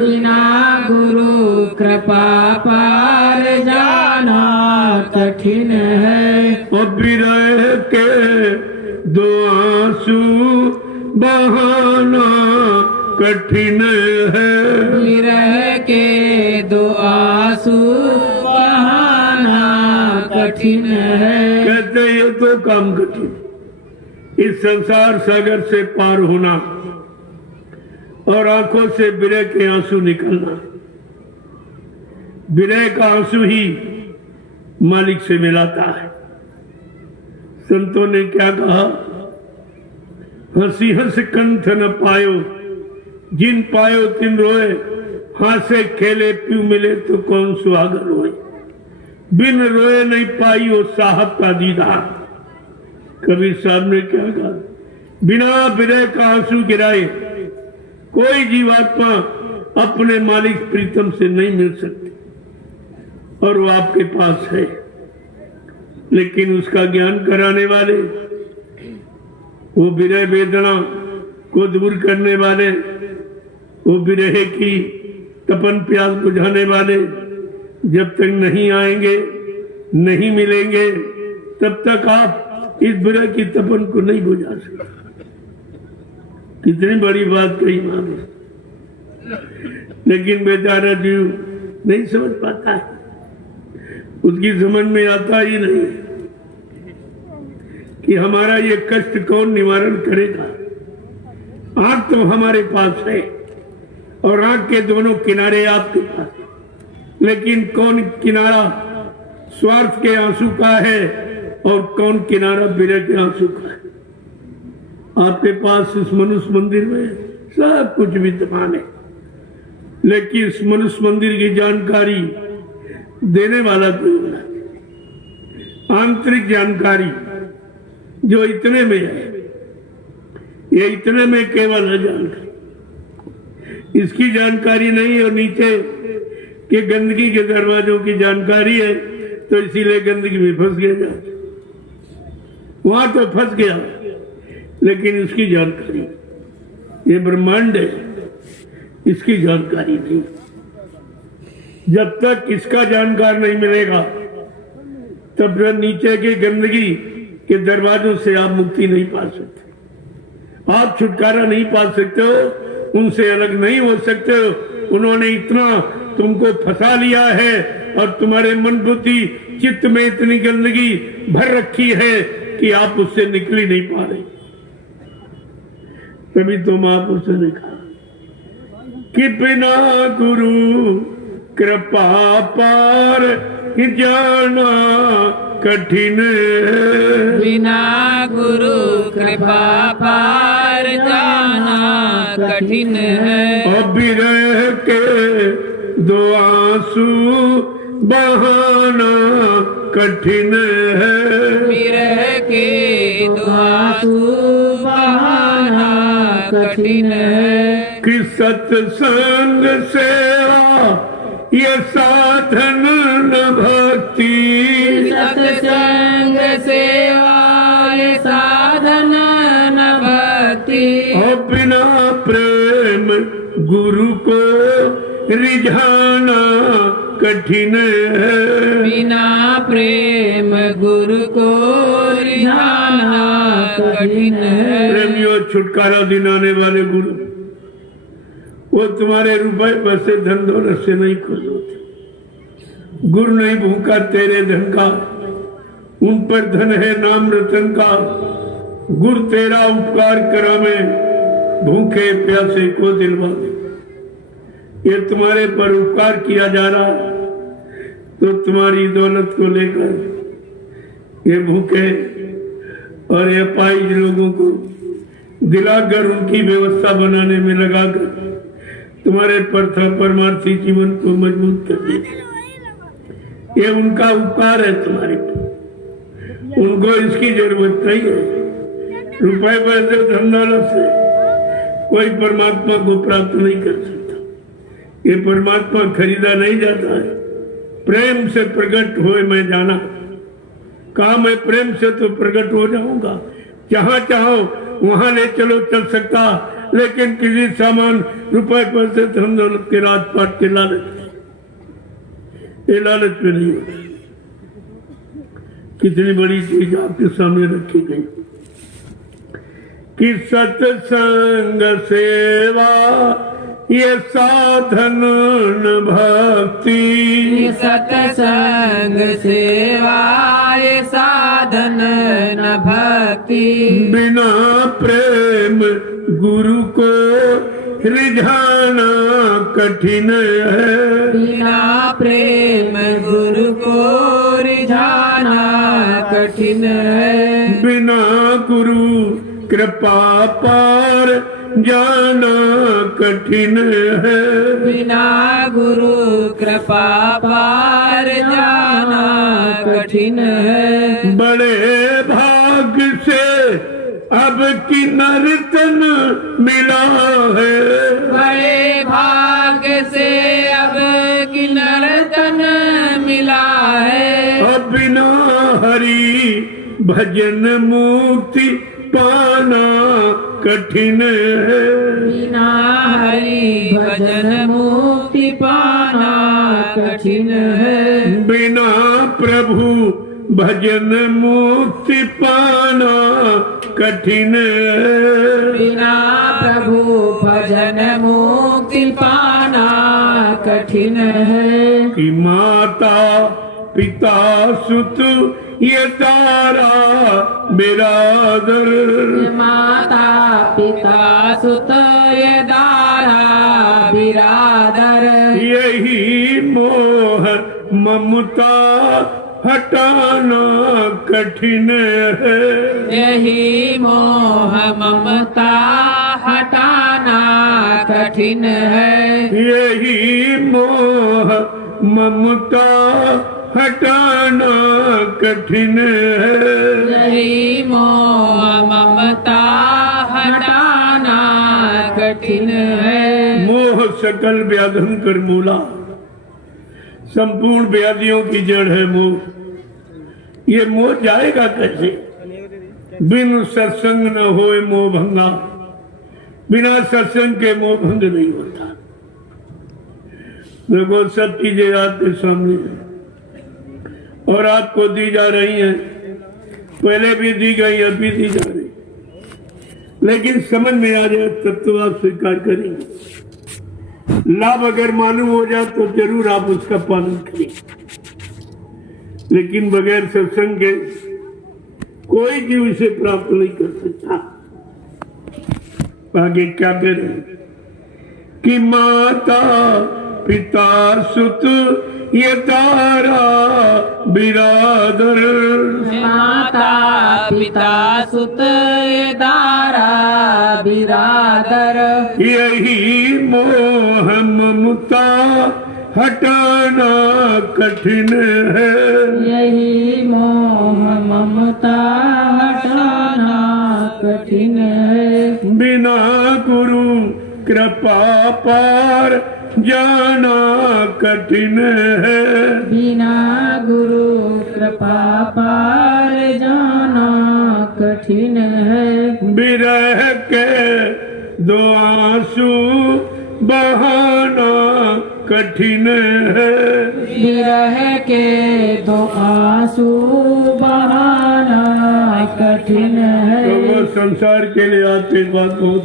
बिना गुरु कृपा पार जाना कठिन है। और विरह के दो आंसू बहाना कठिन है। विरह के दो आंसू बहाना कठिन है। कहते ये तो काम कठिन, इस संसार सागर से पार होना और आंखों से विरह के आंसू निकलना। विरह का आंसू ही मालिक से मिलाता है। संतों ने क्या कहा? हंसी हंस कंठ न पायो, जिन पायो तिन रोए, हासे खेले प्यू मिले तो कौन सुहागन होए। बिन रोए नहीं पाई वो साहब का दीदार। कबीर साहब ने क्या कहा? बिना विरह का आंसू गिराए कोई जीवात्मा अपने मालिक प्रीतम से नहीं मिल सकती, और वो आपके पास है। लेकिन उसका ज्ञान कराने वाले, वो विरह वेदना को दूर करने वाले, वो विरह की तपन प्यास बुझाने वाले जब तक नहीं आएंगे, नहीं मिलेंगे, तब तक आप इस विरह की तपन को नहीं बुझा सकते। कितनी बड़ी बात कही मां ने। लेकिन बेचारा जीव नहीं समझ पाता है, उसकी समझ में आता ही नहीं कि हमारा ये कष्ट कौन निवारण करेगा। आंख तो हमारे पास है और आंख के दोनों किनारे आपके पास, लेकिन कौन किनारा स्वार्थ के आंसू का है और कौन किनारा विरह के आंसू का है। आपके पास इस मनुष्य मंदिर में सब कुछ विद्यमान है, लेकिन इस मनुष्य मंदिर की जानकारी देने वाला कोई नहीं। आंतरिक जानकारी जो इतने में है, ये इतने में केवल है जानकारी, इसकी जानकारी नहीं है। और नीचे के गंदगी के दरवाजों की जानकारी है, तो इसीलिए गंदगी में फंस गया, वहां तो फंस गया। लेकिन इसकी जानकारी, ये ब्रह्मांड है, इसकी जानकारी नहीं। जब तक इसका जानकार नहीं मिलेगा, तब तक नीचे की गंदगी के दरवाजों से आप मुक्ति नहीं पा सकते, आप छुटकारा नहीं पा सकते हो, उनसे अलग नहीं हो सकते हो। उन्होंने इतना तुमको फंसा लिया है और तुम्हारे मन बुद्धि चित्त में इतनी गंदगी भर रखी है कि आप उससे निकल ही नहीं पा रहे। तभी तो महापुरुष ने कहा कि बिना गुरु कृपा पार जाना कठिन है। बिना गुरु कृपा पार जाना कठिन है। अब विरह के दो आंसू बहाना कठिन है। विरह के दो आंसू बहाना कठिन है। कि सत्संग सेवा ये साधन न भक्ति। सत्संग सेवा ये साधन न भक्ति। और बिना प्रेम गुरु को रिझाना कठिन है। बिना प्रेम गुरु को रिझाना कठिन है। प्रेमियों, छुटकारा दिलाने वाले गुरु वो तुम्हारे रुपए पैसे धन दौलत से नहीं खुश होते। गुरु नहीं भूखा तेरे धन का, उन पर धन है नाम रतन का। गुरु तेरा उपकार करावे, भूखे प्यासे को दिलवावे। ये तुम्हारे पर उपकार किया जा रहा, तो तुम्हारी दौलत को लेकर ये भूखे और ये अपाहिज लोगों को दिलाकर उनकी व्यवस्था बनाने में लगाकर तुम्हारे परमार्थी जीवन को मजबूत कर देना, ये उनका उपकार है तुम्हारे पर। उनको इसकी जरूरत नहीं है। रुपए पैसे धन दौलत से कोई परमात्मा को प्राप्त नहीं कर सकता। ये परमात्मा खरीदा नहीं जाता है। प्रेम से प्रकट होए मैं जाना, कहा मैं प्रेम से तो प्रकट हो जाऊंगा। जहां चाहो वहां ले चलो, चल सकता, लेकिन किसी सामान रुपए पैसे धन दौलत के राजपाट के लालच, ये लालच में नहीं होता। कितनी बड़ी चीज आपके सामने रखी गई कि सत्संग सेवा ये साधन न भक्ति। सत्संग सेवा ये साधन न भक्ति। बिना प्रेम गुरु को रिझाना कठिन है। बिना प्रेम गुरु को रिझाना कठिन है। बिना गुरु कृपा पार जाना कठिन है। बिना गुरु कृपा पार जाना कठिन है। बड़े भाग से अब किन्नरतन मिला है। बड़े भाग से अब किन्नरतन मिला है। अब बिना हरि भजन मुक्ति पाना कठिन है। बिना हरि भजन मुक्ति पाना कठिन है। बिना प्रभु भजन मुक्ति पाना कठिन है। बिना प्रभु भजन मुक्ति पाना कठिन है। कि माता पिता सुत ये तारा बिरादर। माता पिता सुत ये दारा बिरादर। यही मोह ममता हटाना कठिन है। यही मोह ममता हटाना कठिन है। यही मोह ममता हटाना कठिन है। यही मोह ममता हटाना कठिन है। मोह सकल व्याधन कर मूला, संपूर्ण व्याधियों की जड़ है मोह। ये मोह जाएगा कैसे? बिन सत्संग न होए मोह भंगा। बिना सत्संग के मोह भंग नहीं होता। देखो सब चीजें आपके सामने है और आपको दी जा रही है। पहले भी दी गई, अभी दी जा रही, लेकिन समझ में आ जाए तब तो आप स्वीकार करेंगे। लाभ अगर मालूम हो जाए तो जरूर आप उसका पालन करें, लेकिन बगैर सत्संग के कोई जीव इसे प्राप्त नहीं कर सकता। आगे क्या कह रहे हैं कि माता पिता सुत ये तारा बिरादर। माता पिता सुत ये दारा बिरादर। यही मोह ममता हटाना कठिन है। यही मोह ममता हटाना कठिन है। बिना गुरु कृपा पार जाना कठिन है। बिना गुरु कृपा पार जाना कठिन है। विरह के दो आंसू बहाना कठिन है। विरह के दो आंसू बहाना कठिन है। तो वो संसार के लिए आते बात बहुत,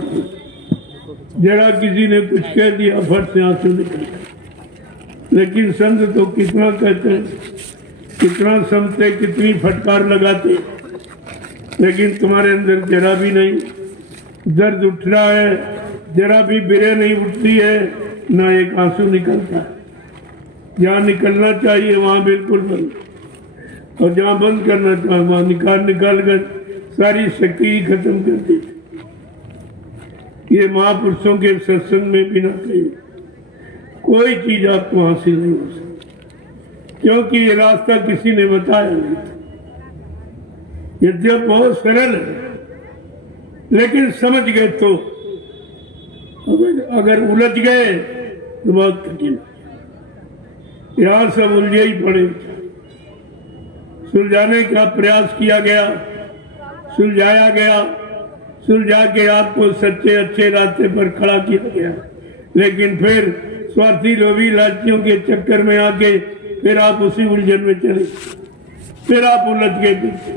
जरा किसी ने कुछ कह दिया फट से आंसू निकल गए। लेकिन संत तो कितना कहते हैं, कितना समझते, कितनी फटकार लगाते, लेकिन तुम्हारे अंदर जरा भी नहीं दर्द उठ रहा है, जरा भी बिरे नहीं उठती है, ना एक आंसू निकलता है। जहाँ निकलना चाहिए वहाँ बिल्कुल बंद, और जहाँ बंद करना चाहिए वहाँ निकाल कर सारी शक्ति ही खत्म कर देते। ये महापुरुषों के सत्संग में बिना कहे कोई चीज आपको हासिल नहीं हो सकती, क्योंकि ये रास्ता किसी ने बताया नहीं था। यद्यप बहुत सरल है, लेकिन समझ गए तो, अगर उलझ गए तो बहुत कठिन। यार सब उलझे ही पड़े। सुलझाने का प्रयास किया गया, सुलझाया गया, सुलझा के आपको सच्चे अच्छे रास्ते पर खड़ा किया गया, लेकिन फिर स्वार्थी लोभी लालचियों के चक्कर में आके फिर आप उसी उलझन में चले, फिर आप उलझ गए पीछे।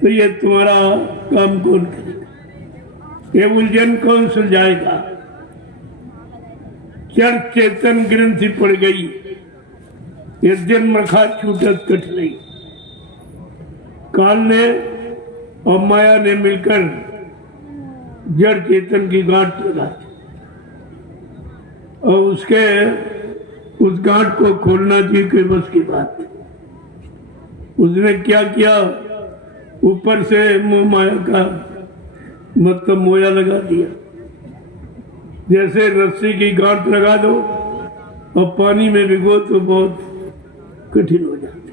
तो ये तुम्हारा काम कौन करेगा? ये उलझन कौन सुलझाएगा? चर चेतन ग्रंथि पड़ गई, यद्यन मखा छूटत कठ नहीं। काल ने और माया ने मिलकर जड़ चेतन की गांठ लगा दी, और उस गांठ को खोलना जी के बस की बात। उसने क्या किया? ऊपर से मोह माया का मतलब मोया लगा दिया। जैसे रस्सी की गांठ लगा दो और पानी में भिगो तो बहुत कठिन हो जाती,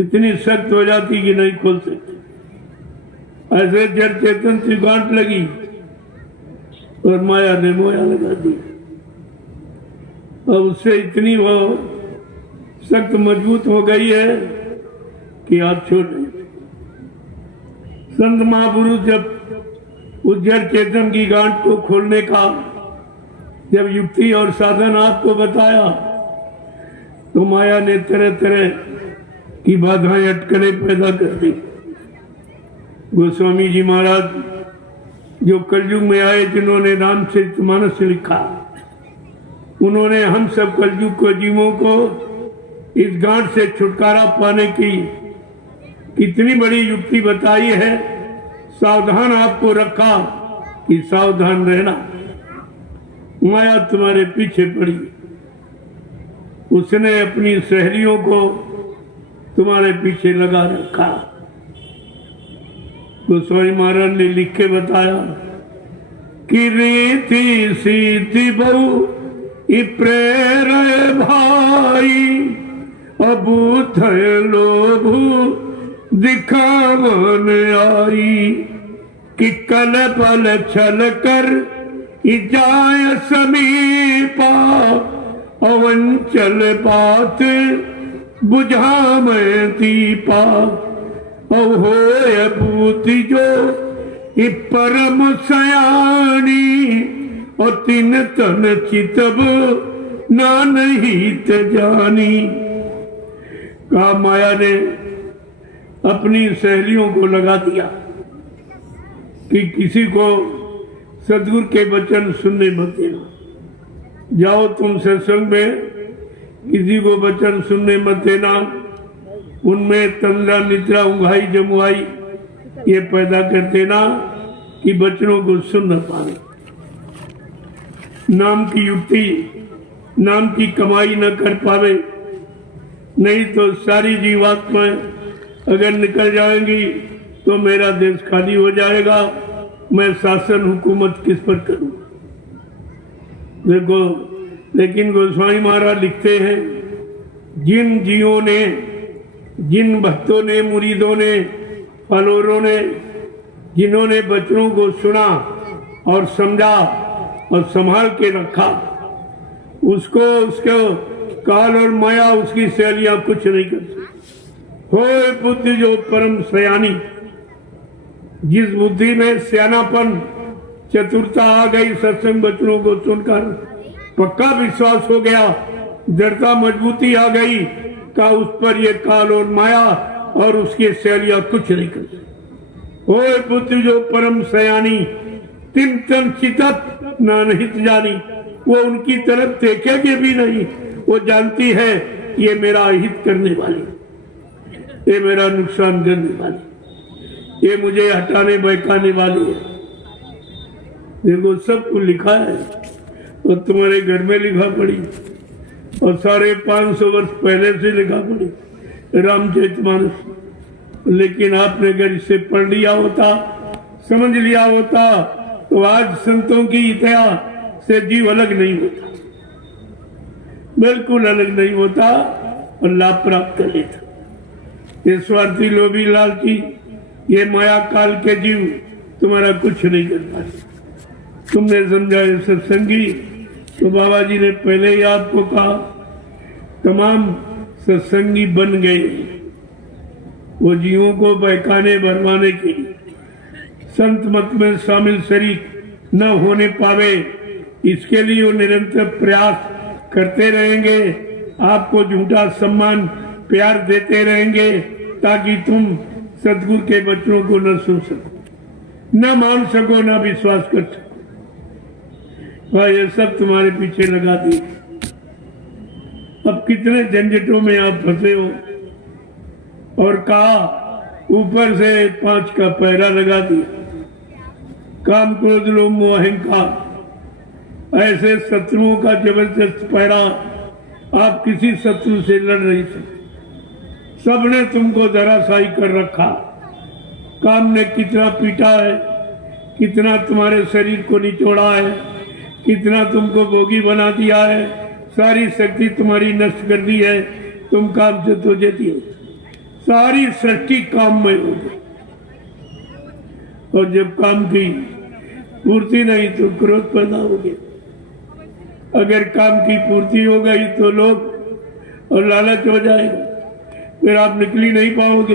इतनी सख्त हो जाती कि नहीं खोल सकती। ऐसे जड़ चेतन की गांठ लगी और माया ने मोया लगा दिया, और उससे इतनी वो सख्त मजबूत हो गई है कि आप छोड़ नहीं। संत महापुरुष जब उस जड़ चेतन की गांठ को खोलने का जब युक्ति और साधन आपको बताया, तो माया ने तरह तरह की बाधाएं अटकलें पैदा कर दी। गोस्वामी जी महाराज जो कलयुग में आए, जिन्होंने रामचरितमानस लिखा, उन्होंने हम सब कलयुग को जीवों को इस गांठ से छुटकारा पाने की कितनी बड़ी युक्ति बताई है। सावधान आपको रखा कि सावधान रहना, माया तुम्हारे पीछे पड़ी। उसने अपनी सहेलियों को तुम्हारे पीछे लगा रखा। गोस्वामी महाराज ने लिख के बताया कि रीति सीति बहु प्रेर भाई, अबूथ लोभु दिखावन आई, कि कल पल छल कर जाय समीपा, अवंचल बात बुझा में दीपा, होय भूति जो परम सयानी, और तिन तन चितब नानहित जानी। का माया ने अपनी सहेलियों को लगा दिया कि किसी को सदगुरु के वचन सुनने मत देना। जाओ तुम सत्संग में, किसी को वचन सुनने मत देना। उनमें तंद्रा निद्रा उंघाई जमुआई ये पैदा कर देना कि बच्चों को सुन न पाए। नाम की युक्ति, नाम की कमाई न कर पावे, नहीं तो सारी जीवात्माएं अगर निकल जाएंगी तो मेरा देश खाली हो जाएगा। मैं शासन हुकूमत किस पर करूं? देखो, लेकिन गोस्वामी महाराज लिखते हैं, जिन जीवों ने, जिन भक्तों ने, मुरीदों ने, फॉलोअरों ने, जिन्होंने बच्चों को सुना और समझा और संभाल के रखा, उसको काल और माया उसकी सहेलियां कुछ नहीं कर सकती। होए बुद्धि जो परम सयानी, जिस बुद्धि में सियानापन, चतुरता आ गई, सत्संग बच्चों को सुनकर पक्का विश्वास हो गया, दृढ़ता मजबूती आ गई का उस पर ये काल और माया और उसकी सहेलियां कुछ नहीं कर सकती। होए बुद्धि जो परम सयानी, तिम तम चितत नानहित जानी, वो उनकी तरफ देखेगी भी नहीं, वो जानती है ये मेरा हित करने वाली, ये मेरा नुकसान करने वाली, ये मुझे हटाने बहकाने वाली है। देखो, सब कुछ लिखा है और तुम्हारे घर में लिखा पड़ी और 550 वर्ष पहले से लिखा पड़ी रामचरितमानस। लेकिन आपने अगर इसे पढ़ लिया होता, समझ लिया होता, तो आज संतों की इतिहास से जीव अलग नहीं होता, बिल्कुल अलग नहीं होता और लाभ प्राप्त कर लेता। ये स्वार्थी, लोभी, लालची, ये माया काल के जीव तुम्हारा कुछ नहीं कर पाते। तुमने समझा ये सत्संगी, तो बाबा जी ने पहले ही आपको कहा, तमाम सत्संगी बन गए वो जीवों को बहकाने भरमाने के लिए। संत मत में शामिल शरीक न होने पावे, इसके लिए वो निरंतर प्रयास करते रहेंगे, आपको झूठा सम्मान प्यार देते रहेंगे ताकि तुम सतगुरु के बच्चों को न सुन सको, न मान सको, न विश्वास कर सको। ये सब तुम्हारे पीछे लगा दिए। अब कितने झंझटों में आप फंसे हो, और कहा ऊपर से 5 का पहरा लगा दिया। काम, क्रोध, लोभ, मोह, अहंकार, ऐसे शत्रुओं का जबरदस्त पहरा। आप किसी शत्रु से लड़ नहीं सकते, सबने तुमको धराशायी कर रखा। काम ने कितना पीटा है, कितना तुम्हारे शरीर को निचोड़ा है, कितना तुमको भोगी बना दिया है, सारी शक्ति तुम्हारी नष्ट कर दी है। तुम काम से तो जेती हो, सारी सृष्टि काम में हो गई। और जब काम की पूर्ति नहीं तो क्रोध पैदा हो गया। अगर काम की पूर्ति हो गई तो लोभ और लालच हो जाएगा, फिर आप निकल ही नहीं पाओगे।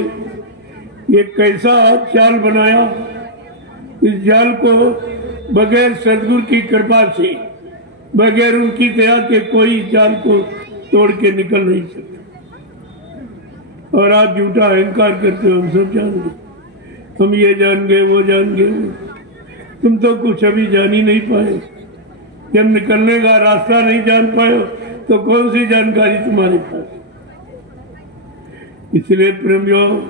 ये कैसा जाल बनाया, इस जाल को बगैर सदगुरु की कृपा से, बगैर उनकी दया के कोई जाल को तोड़ के निकल नहीं सकता। और आप झूठा अहंकार करते हो, हम सब जान गए, हम ये जान गए, वो जान गए। तुम तो कुछ अभी जान ही नहीं पाए। जब निकलने का रास्ता नहीं जान पाए तो कौन सी जानकारी तुम्हारे पास। इसलिए प्रेमियों,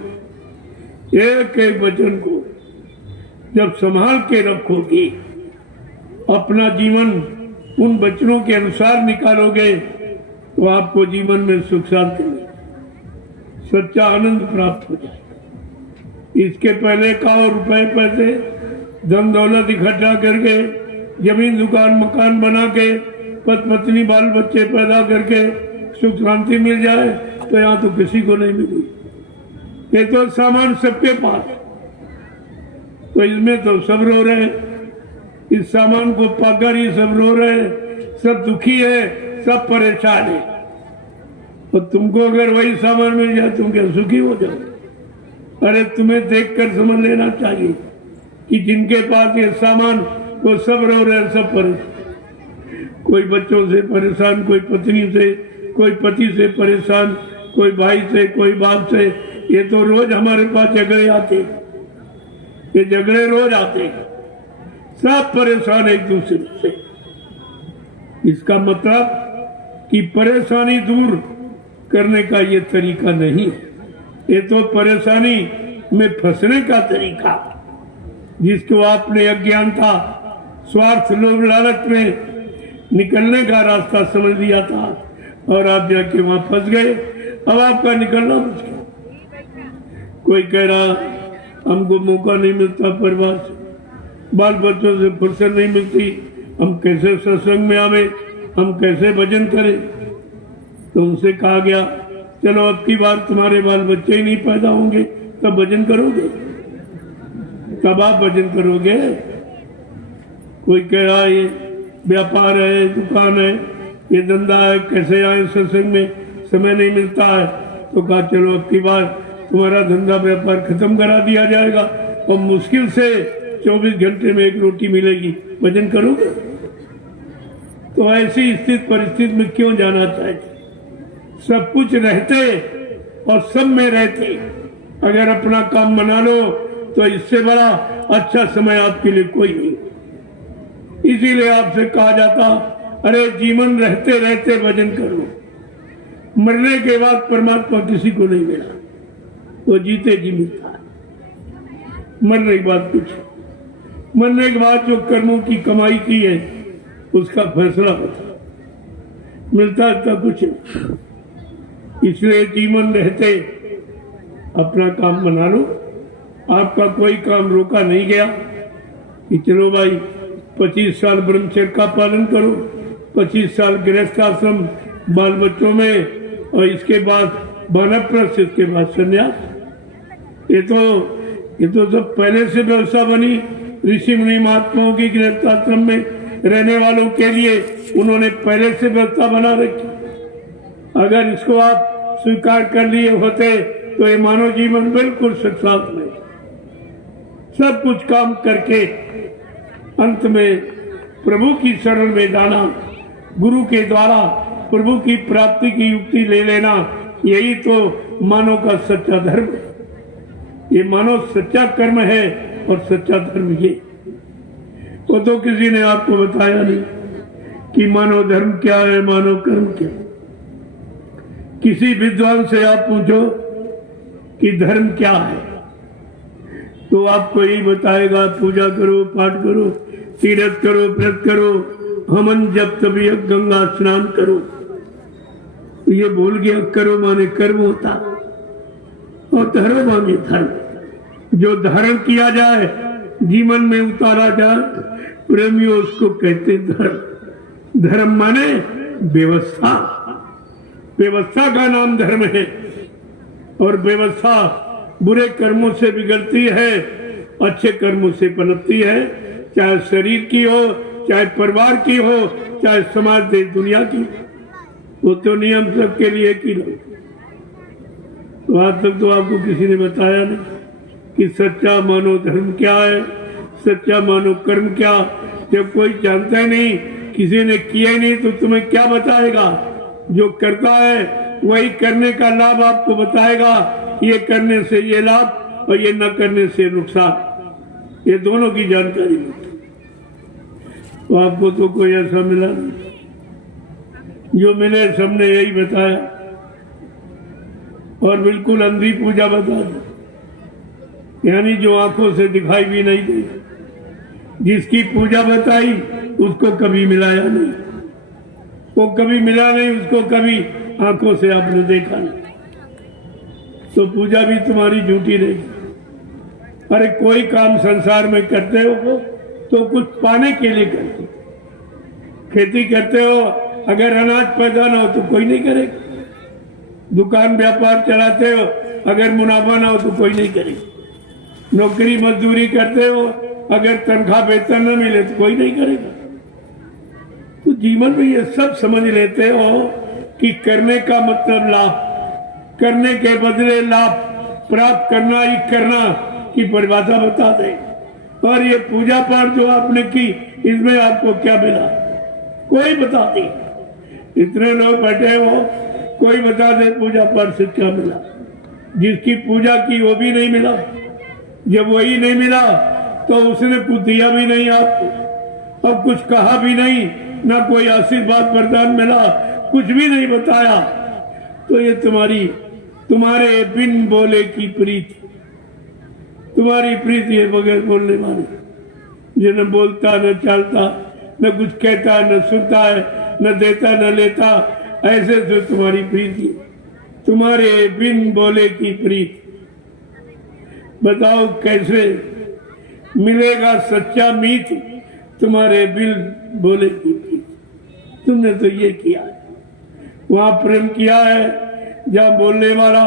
एक एक वचन को जब संभाल के रखोगे, अपना जीवन उन वचनों के अनुसार निकालोगे, तो आपको जीवन में सुख शांति मिलेगी, सच्चा आनंद प्राप्त हो जाएगा। इसके पहले का और रुपए पैसे धन दौलत इकट्ठा करके, जमीन दुकान मकान बना के, पति पत्नी बाल बच्चे पैदा करके सुख शांति मिल जाए, तो यहाँ तो किसी को नहीं मिली। ये तो सामान सबके पास, तो इसमें तो सब रो रहे हैं, इस सामान को पाकर ही सब रो रहे हैं, सब दुखी है, सब परेशान है। और तुमको अगर वही सामान मिल जाए तुम क्या सुखी हो जाओ? अरे तुम्हें देखकर समझ लेना चाहिए कि जिनके पास ये सामान, वो सब रो रहे हैं, सब परेशान। कोई बच्चों से परेशान, कोई पत्नी से, कोई पति से परेशान, कोई भाई से, कोई बाप से। ये तो रोज हमारे पास झगड़े आते, ये झगड़े रोज आते, सब परेशान एक दूसरे से। इसका मतलब कि परेशानी दूर करने का ये तरीका नहीं है, ये तो परेशानी में फंसने का तरीका, जिसको आपने अज्ञानता, स्वार्थ, लोभ, लालच में निकलने का रास्ता समझ लिया था और आप जाके वहां फंस गए। अब आपका निकलना मुश्किल। कोई कह रहा हमको मौका नहीं मिलता, परिवार से बाल बच्चों से फुर्सत नहीं मिलती, हम कैसे सत्संग में आवे, हम कैसे भजन करें। तो उनसे कहा गया चलो अब की बार तुम्हारे बाल बच्चे ही नहीं पैदा होंगे तब भजन करोगे, तब आप भजन करोगे। कोई कह रहा है ये व्यापार है, दुकान है, ये धंधा है, कैसे आए सत्संग में, समय नहीं मिलता है। तो कहा चलो अब की बार तुम्हारा धंधा व्यापार खत्म करा दिया जाएगा और मुश्किल से 24 घंटे में एक रोटी मिलेगी, भजन करोगे। तो ऐसी स्थिति परिस्थिति में क्यों जाना चाहिए? सब कुछ रहते और सब में रहते अगर अपना काम बना लो तो इससे बड़ा अच्छा समय आपके लिए कोई नहीं। इसीलिए आपसे कहा जाता अरे जीवन रहते रहते भजन करो। मरने के बाद परमात्मा किसी को नहीं मिला, वो जीते जी मिलता है। मरने के बाद कुछ, मरने के बाद जो कर्मों की कमाई की है उसका फैसला होता, मिलता इतना कुछ नहीं। इसलिए जीवन रहते अपना काम बना लो। आपका कोई काम रोका नहीं गया कि चलो भाई 25 साल ब्रह्मचर्य का पालन करो, 25 साल गृहस्थ आश्रम बाल बच्चों में, और इसके बाद वानप्रस्थ, इसके बाद संन्यास। ये तो सब पहले से व्यवस्था बनी ऋषि मुनि महात्माओं की गृहस्थ आश्रम में रहने वालों के लिए, उन्होंने पहले से व्यवस्था बना रखी। अगर इसको आप स्वीकार कर लिए होते तो ये मानव जीवन बिल्कुल सुखसात में सब कुछ काम करके अंत में प्रभु की शरण में जाना, गुरु के द्वारा प्रभु की प्राप्ति की युक्ति ले लेना, यही तो मानव का सच्चा धर्म है। ये मानव सच्चा कर्म है और सच्चा धर्म ये। वो तो किसी ने आपको बताया नहीं कि मानव धर्म क्या है, मानव कर्म क्या। किसी विद्वान से आप पूछो कि धर्म क्या है तो आपको यही बताएगा पूजा करो, पाठ करो, तीर्थ करो, व्रत करो, हवन जप तभी गंगा स्नान करो। ये बोल गया करो माने कर्म होता और धर्म माने धर्म। जो धारण किया जाए, जीवन में उतारा जाए, प्रेमियों उसको कहते धर्म। धर्म माने व्यवस्था, व्यवस्था का नाम धर्म है। और व्यवस्था बुरे कर्मों से बिगड़ती है, अच्छे कर्मों से पनपती है। चाहे शरीर की हो, चाहे परिवार की हो, चाहे समाज देश दुनिया की, वो तो नियम सबके लिए की लो। तो आज तक तो आपको किसी ने बताया नहीं कि सच्चा मानव धर्म क्या है, सच्चा मानव कर्म क्या। जब कोई जानता ही नहीं, किसी ने किया ही नहीं, तो तुम्हें क्या बताएगा? जो करता है वही करने का लाभ आपको बताएगा। ये करने से ये लाभ और ये न करने से नुकसान, ये दोनों की जानकारी मिलती। तो आपको तो कोई ऐसा मिला नहीं, जो मिले सबने यही बताया और बिल्कुल अंधी पूजा बता दी, यानी जो आंखों से दिखाई भी नहीं दी। जिसकी पूजा बताई उसको कभी मिलाया नहीं, वो कभी मिला नहीं, उसको कभी आंखों से आपने देखा नहीं। तो पूजा भी तुम्हारी झूठी रहेगी। अरे कोई काम संसार में करते हो तो कुछ पाने के लिए करते हो। खेती करते हो, अगर अनाज पैदा ना हो तो कोई नहीं करेगा। दुकान व्यापार चलाते हो, अगर मुनाफा ना हो तो कोई नहीं करेगा। नौकरी मजदूरी करते हो, अगर तनख्वाह वेतन न मिले तो कोई नहीं करेगा। तो जीवन में ये सब समझ लेते हो कि करने का मतलब लाभ, करने के बदले लाभ प्राप्त करना ही करना की परिभाषा बता दे। और ये पूजा पाठ जो आपने की, इसमें आपको क्या मिला? कोई बता दे। इतने लोग बैठे हो, कोई बता दे पूजा पाठ से क्या मिला? जिसकी पूजा की वो भी नहीं मिला। जब वही नहीं मिला तो उसने कुछ दिया भी नहीं आपको, अब कुछ कहा भी नहीं, ना कोई आशीर्वाद वरदान मिला, कुछ भी नहीं बताया। तो ये तुम्हारे बिन बोले की प्रीति, तुम्हारी प्रीति है बगैर बोलने वाली। जो न बोलता, न चालता, न कुछ कहता न सुनता है, न देता न लेता, ऐसे तो तुम्हारी प्रीति है, तुम्हारे बिन बोले की प्रीति। बताओ कैसे मिलेगा सच्चा मीत तुम्हारे बिन बोले की प्रीति। तुमने तो ये किया है, वहां प्रेम किया है जहाँ बोलने वाला,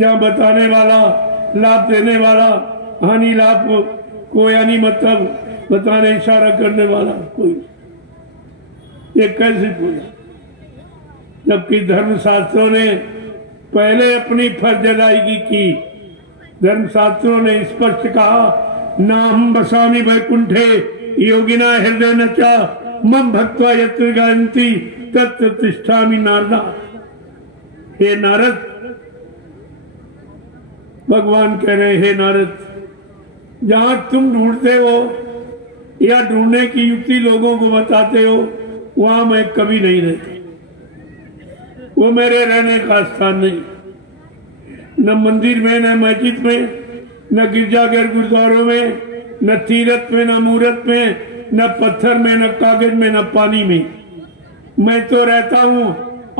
जहाँ बताने वाला, लाभ देने वाला, हानि लाभ को यानी मतलब बताने इशारा करने वाला कोई, ये कैसे पूजा? जबकि धर्मशास्त्रों ने पहले अपनी फर्ज अदायगी की। धर्मशास्त्रों ने स्पष्ट कहा, नाहं वसामि वैकुंठे योगिना हृदय न चा मम भक्त्वा यत्र गायन्ति तत्र तिष्ठामि नारदा। हे नारद, भगवान कह रहे, हे नारद, जहां तुम ढूंढते हो या ढूंढने की युक्ति लोगों को बताते हो, वहां मैं कभी नहीं रहता। वो मेरे रहने का स्थान नहीं, न मंदिर में, न मस्जिद में, न गिरजाघर गुरुद्वारों में, न तीरथ में, न मूर्त में, न पत्थर में, न कागज में, न पानी में। मैं तो रहता हूँ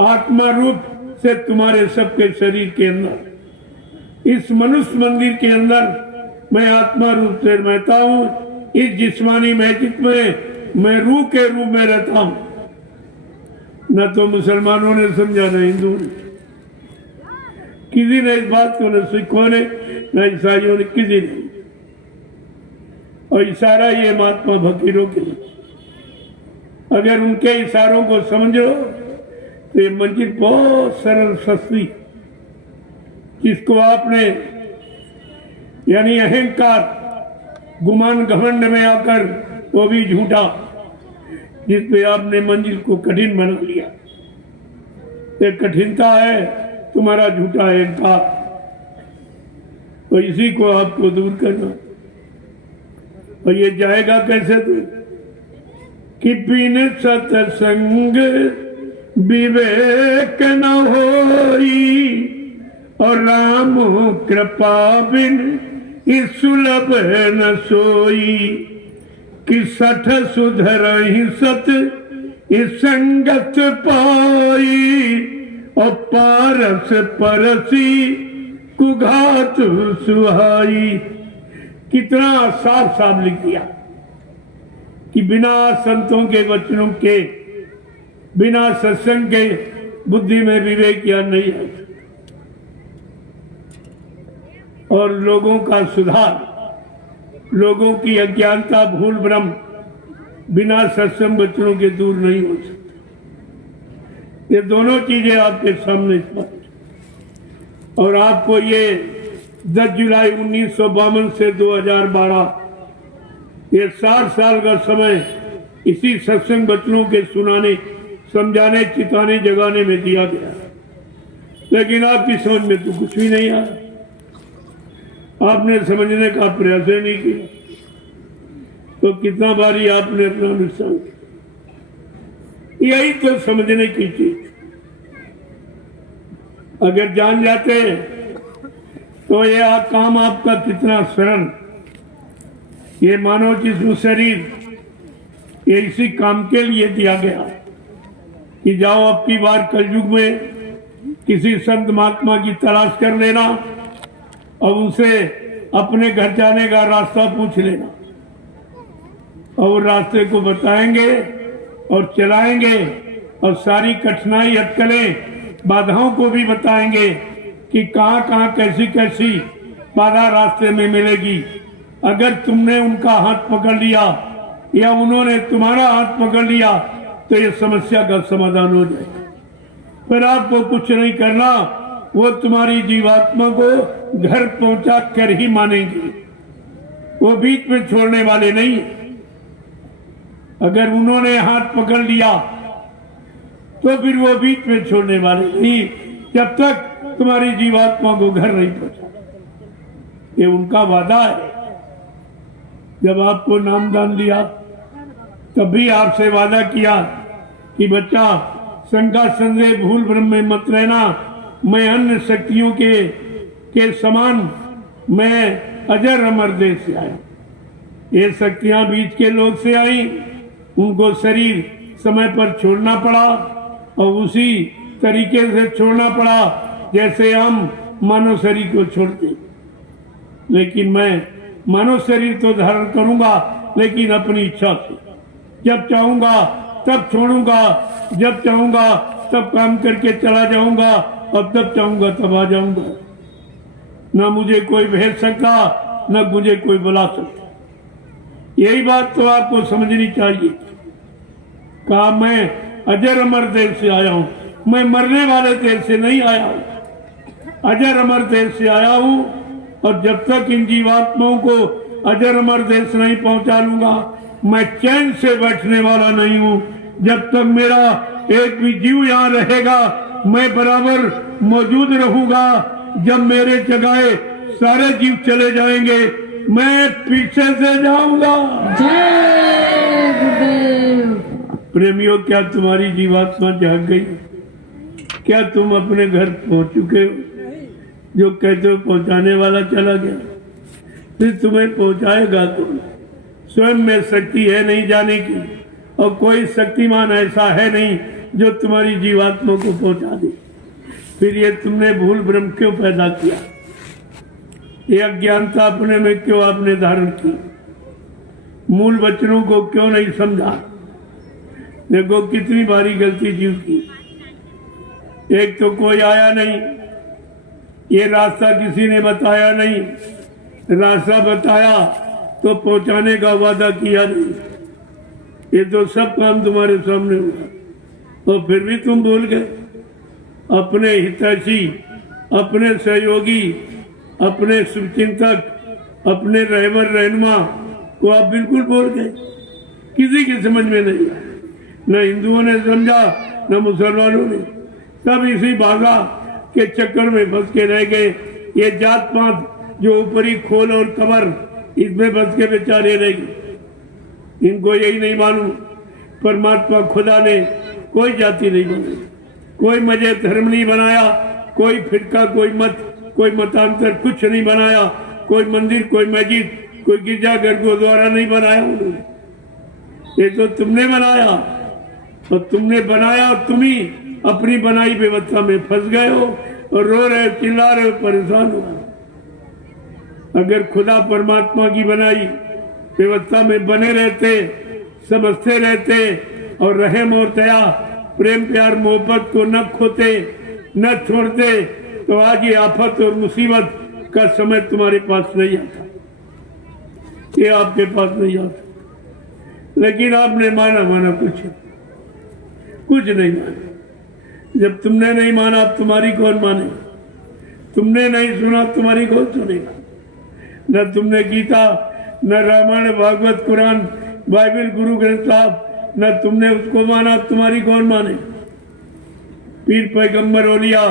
आत्मा रूप से तुम्हारे सबके शरीर के अंदर। इस मनुष्य मंदिर के अंदर मैं आत्मा रूप से रहता हूँ। इस जिस्मानी मस्जिद में मैं रूह के रूप में रहता हूँ। न तो मुसलमानों ने समझा, न हिंदू ने, किसी ने इस बात को, न सिखों ने, न ईसाइयों ने, किसी ने। और इशारा ये महात्मा फकीरों के लिए। अगर उनके इशारों को समझो तो ये मंजिल बहुत सरल सस्ती, जिसको आपने यानी अहंकार गुमान घमंड में आकर, वो भी झूठा, जिसपे आपने मंजिल को कठिन बना लिया। ये कठिनता है तुम्हारा झूठा अहंकार, तो इसी को आपको दूर करना। और ये जाएगा कैसे दूर? कि बिन सत्संग विवेक न होई और राम कृपा बिन सुलभ न सोई। कि सठ सुधर ही सत संगत पाई और पारस परसी कुघात सुहाई। कितना साफ साफ लिख दिया कि बिना संतों के वचनों के, बिना सत्संग के बुद्धि में विवेक या नहीं है। और लोगों का सुधार, लोगों की अज्ञानता, भूल भ्रम बिना सत्संग वचनों के दूर नहीं हो सकती। ये दोनों चीजें आपके सामने स्पष्ट। और आपको ये 10 जुलाई 1952 से 2012 ये 60 साल का समय इसी सत्संग वचनों के सुनाने, समझाने, चिताने, जगाने में दिया गया। लेकिन आपकी समझ में तो कुछ भी नहीं आया। आपने समझने का प्रयास ही नहीं किया। तो कितना बारी आपने अपना नुकसान किया। यही तो समझने की चीज। अगर जान जाते तो ये काम आपका कितना सरल। ये मानव जिस्म शरीर ये इसी काम के लिए दिया गया कि जाओ अब की बार कलयुग में किसी संत महात्मा की तलाश कर लेना और उनसे अपने घर जाने का रास्ता पूछ लेना और रास्ते को बताएंगे और चलाएंगे और सारी कठिनाई, अटकलें, बाधाओं को भी बताएंगे कि कहाँ कहाँ कैसी कैसी बाधा रास्ते में मिलेगी। अगर तुमने उनका हाथ पकड़ लिया या उन्होंने तुम्हारा हाथ पकड़ लिया तो ये समस्या का समाधान हो जाएगा। फिर आपको कुछ नहीं करना, वो तुम्हारी जीवात्मा को घर पहुंचा कर ही मानेंगे। वो बीच में छोड़ने वाले नहीं। अगर उन्होंने हाथ पकड़ लिया तो फिर वो बीच में छोड़ने वाले नहीं, जब तक तुम्हारी जीवात्मा को घर नहीं पहुंचा। ये उनका वादा है। जब आपको नामदान दिया तब भी आपसे वादा किया कि बच्चा शंका संदेह भूल भ्रम में मत रहना। मैं अन्य शक्तियों के समान मैं अजर अमर देश से आया। ये शक्तियां बीच के लोग से आई उनको शरीर समय पर छोड़ना पड़ा और उसी तरीके से छोड़ना पड़ा जैसे हम मानव शरीर को छोड़ते। लेकिन मैं मानव शरीर तो धारण करूंगा, लेकिन अपनी इच्छा से। जब चाहूंगा तब छोड़ूंगा, जब चाहूंगा तब काम करके चला जाऊंगा, और तब चाहूंगा तब आ जाऊंगा। ना मुझे कोई भेज सकता, ना मुझे कोई बुला सकता। यही बात तो आपको समझनी चाहिए। कहा मैं अजर अमर देश से आया हूं, मैं मरने वाले देश से नहीं आया हूं, अजर अमर देश से आया हूं। और जब तक इन जीवात्माओं को अजर अमर देश नहीं पहुंचा लूंगा, मैं चैन से बैठने वाला नहीं हूं। जब तक मेरा एक भी जीव यहाँ रहेगा, मैं बराबर मौजूद रहूंगा। जब मेरे जगह सारे जीव चले जाएंगे, मैं पीछे से जाऊंगा। जय गुरुदेव। प्रेमियों, क्या तुम्हारी जीवात्मा जाग गई? क्या तुम अपने घर पहुंच चुके हो? जो कहते हो पहुंचाने वाला चला गया, फिर तुम्हें पहुंचाएगा। तुम स्वयं में शक्ति है नहीं जाने की, और कोई शक्तिमान ऐसा है नहीं जो तुम्हारी जीवात्मा को पहुंचा दे। फिर ये तुमने भूल भ्रम क्यों पैदा किया? ये अज्ञानता अपने में क्यों आपने धारण की? मूल वचनों को क्यों नहीं समझा? देखो कितनी बारी गलती जीव की। एक तो कोई आया नहीं, ये रास्ता किसी ने बताया नहीं, रास्ता बताया तो पहुंचाने का वादा किया नहीं। ये तो सब काम तुम्हारे सामने हुआ, और फिर भी तुम भूल गए। अपने हितैषी, अपने सहयोगी, अपने शुभचिंतक, अपने रहबर रहनुमा को आप बिल्कुल भूल गए। किसी की समझ में नहीं आया, न हिंदुओं ने समझा, न मुसलमानों ने। सब इसी भागा के चक्कर में फंस के रह गए। ये जात पात जो ऊपरी खोल और कमर, इसमें फंस के बेचारे रह गए। इनको यही नहीं मालूम, परमात्मा खुदा ने कोई जाति नहीं बनाई, कोई मजहब धर्म नहीं बनाया, कोई फिरका, कोई मत, कोई मतांतर कुछ नहीं बनाया, कोई मंदिर, कोई मस्जिद, कोई गिरजाघर, गुरुद्वारा नहीं बनाया उन्होंने। ये तो तुमने बनाया, और तुमने बनाया और तुम ही अपनी बनाई व्यवस्था में फंस गए हो, और रो रहे हो, चिल्ला रहे हो, परेशान हो। अगर खुदा परमात्मा की बनाई व्यवस्था में बने रहते, समझते रहते, और रहम और दया, प्रेम प्यार मोहब्बत को न खोते, न छोड़ते, तो आज ये आफत और मुसीबत का समय तुम्हारे पास नहीं आता, ये आपके पास नहीं आता। लेकिन आपने माना कुछ नहीं माना। जब तुमने नहीं माना, अब तुम्हारी कौन माने? तुमने नहीं सुना, तुम्हारी कौन सुनेगा? न तुमने गीता, न रामायण, भागवत, कुरान, बाइबल, गुरु ग्रंथ साहब, न तुमने उसको माना, तुम्हारी कौन माने? पीर पैगंबर, औलिया,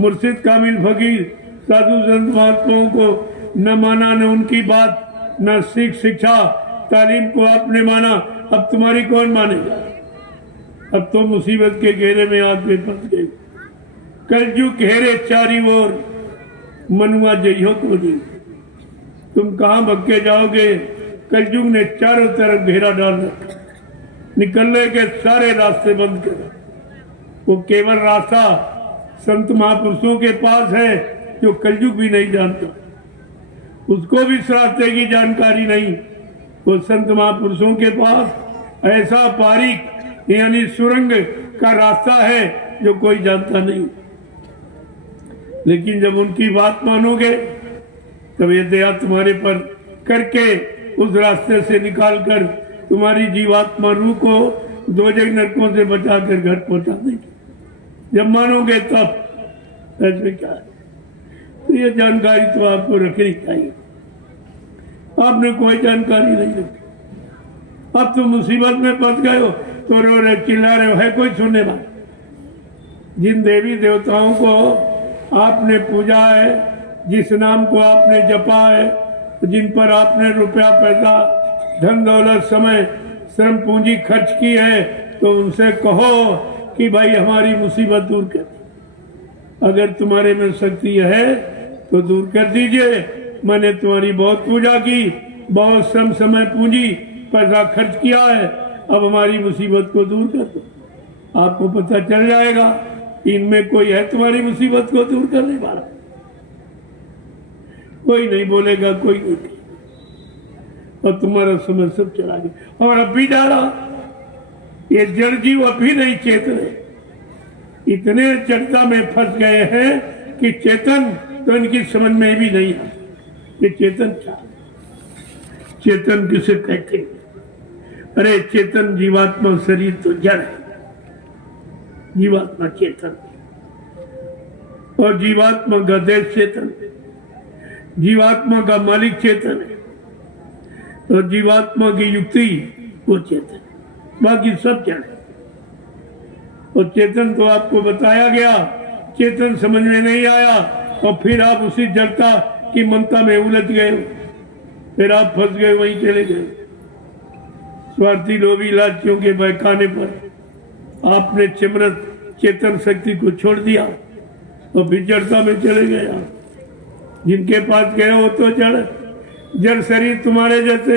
मुर्शिद, कामिल, फकीर, साधु संत महात्माओं को न माना, न उनकी बात, न सीख शिक्षा तालीम को आपने माना, अब तुम्हारी कौन मानेगा? अब तो मुसीबत के घेरे में आदमी फंस गए। कलयुग घेरे चारी ओर, मनुआ जइयो को नहीं। तुम कहाँ भग के जाओगे? कलयुग ने चारों तरफ घेरा डाल रखा, निकलने के सारे रास्ते बंद कर। वो केवल रास्ता संत महापुरुषों के पास है जो कलयुग भी नहीं जानता, उसको भी इस रास्ते की जानकारी नहीं। वो संत महापुरुषों के पास ऐसा बारीक यानी सुरंग का रास्ता है जो कोई जानता नहीं। लेकिन जब उनकी बात मानोगे, तब ये दया तुम्हारे पर करके उस रास्ते से निकालकर तुम्हारी जीवात्मा रूह को दोजख नरकों से बचाकर घर पहुंचा देगी। जब मानोगे तब। ऐसे क्या है? तो ये जानकारी तो आपको रखनी चाहिए। आपने कोई जानकारी नहीं रखी, अब तो मुसीबत में फंस गए हो, तो रो रहे, चिल्ला रहे हो, है कोई सुनने वाला? जिन देवी देवताओं को आपने पूजा है, जिस नाम को आपने जपा है, जिन पर आपने रुपया पैसा धन दौलत समय श्रम पूंजी खर्च की है, तो उनसे कहो कि भाई हमारी मुसीबत दूर कर। अगर तुम्हारे में शक्ति है तो दूर कर दीजिए। मैंने तुम्हारी बहुत पूजा की, बहुत श्रम समय पूंजी पैसा खर्च किया है, अब हमारी मुसीबत को दूर कर दो। आपको पता चल जाएगा इनमें कोई है तुम्हारी मुसीबत को दूर करने वाला। कोई नहीं बोलेगा, कोई नहीं, और तुम्हारा समय सब चला गया। और अभी डाला ये जड़ जीव अभी नहीं चेत रहे, इतने जड़ता में फंस गए हैं कि चेतन तो इनकी समझ में भी नहीं आता कि चेतन क्या, चेतन किसे कहते हैं। अरे चेतन जीवात्मा शरीर तो जड़ है, जीवात्मा चेतन, और जीवात्मा का देश चेतन, जीवात्मा का मालिक चेतन है, और जीवात्मा की युक्ति वो चेतन, बाकी सब जड़ है। और चेतन तो आपको बताया गया, चेतन समझ में नहीं आया और फिर आप उसी जड़ता की ममता में उलझ गए, फिर आप फंस गए, वहीं चले गए। स्वार्थी लोभी लालचियों के बहकाने पर आपने चिमरत चेतन शक्ति को छोड़ दिया और फिर जड़ता में चले गए। आप जिनके पास गए हो तो जड़ शरीर तुम्हारे जैसे,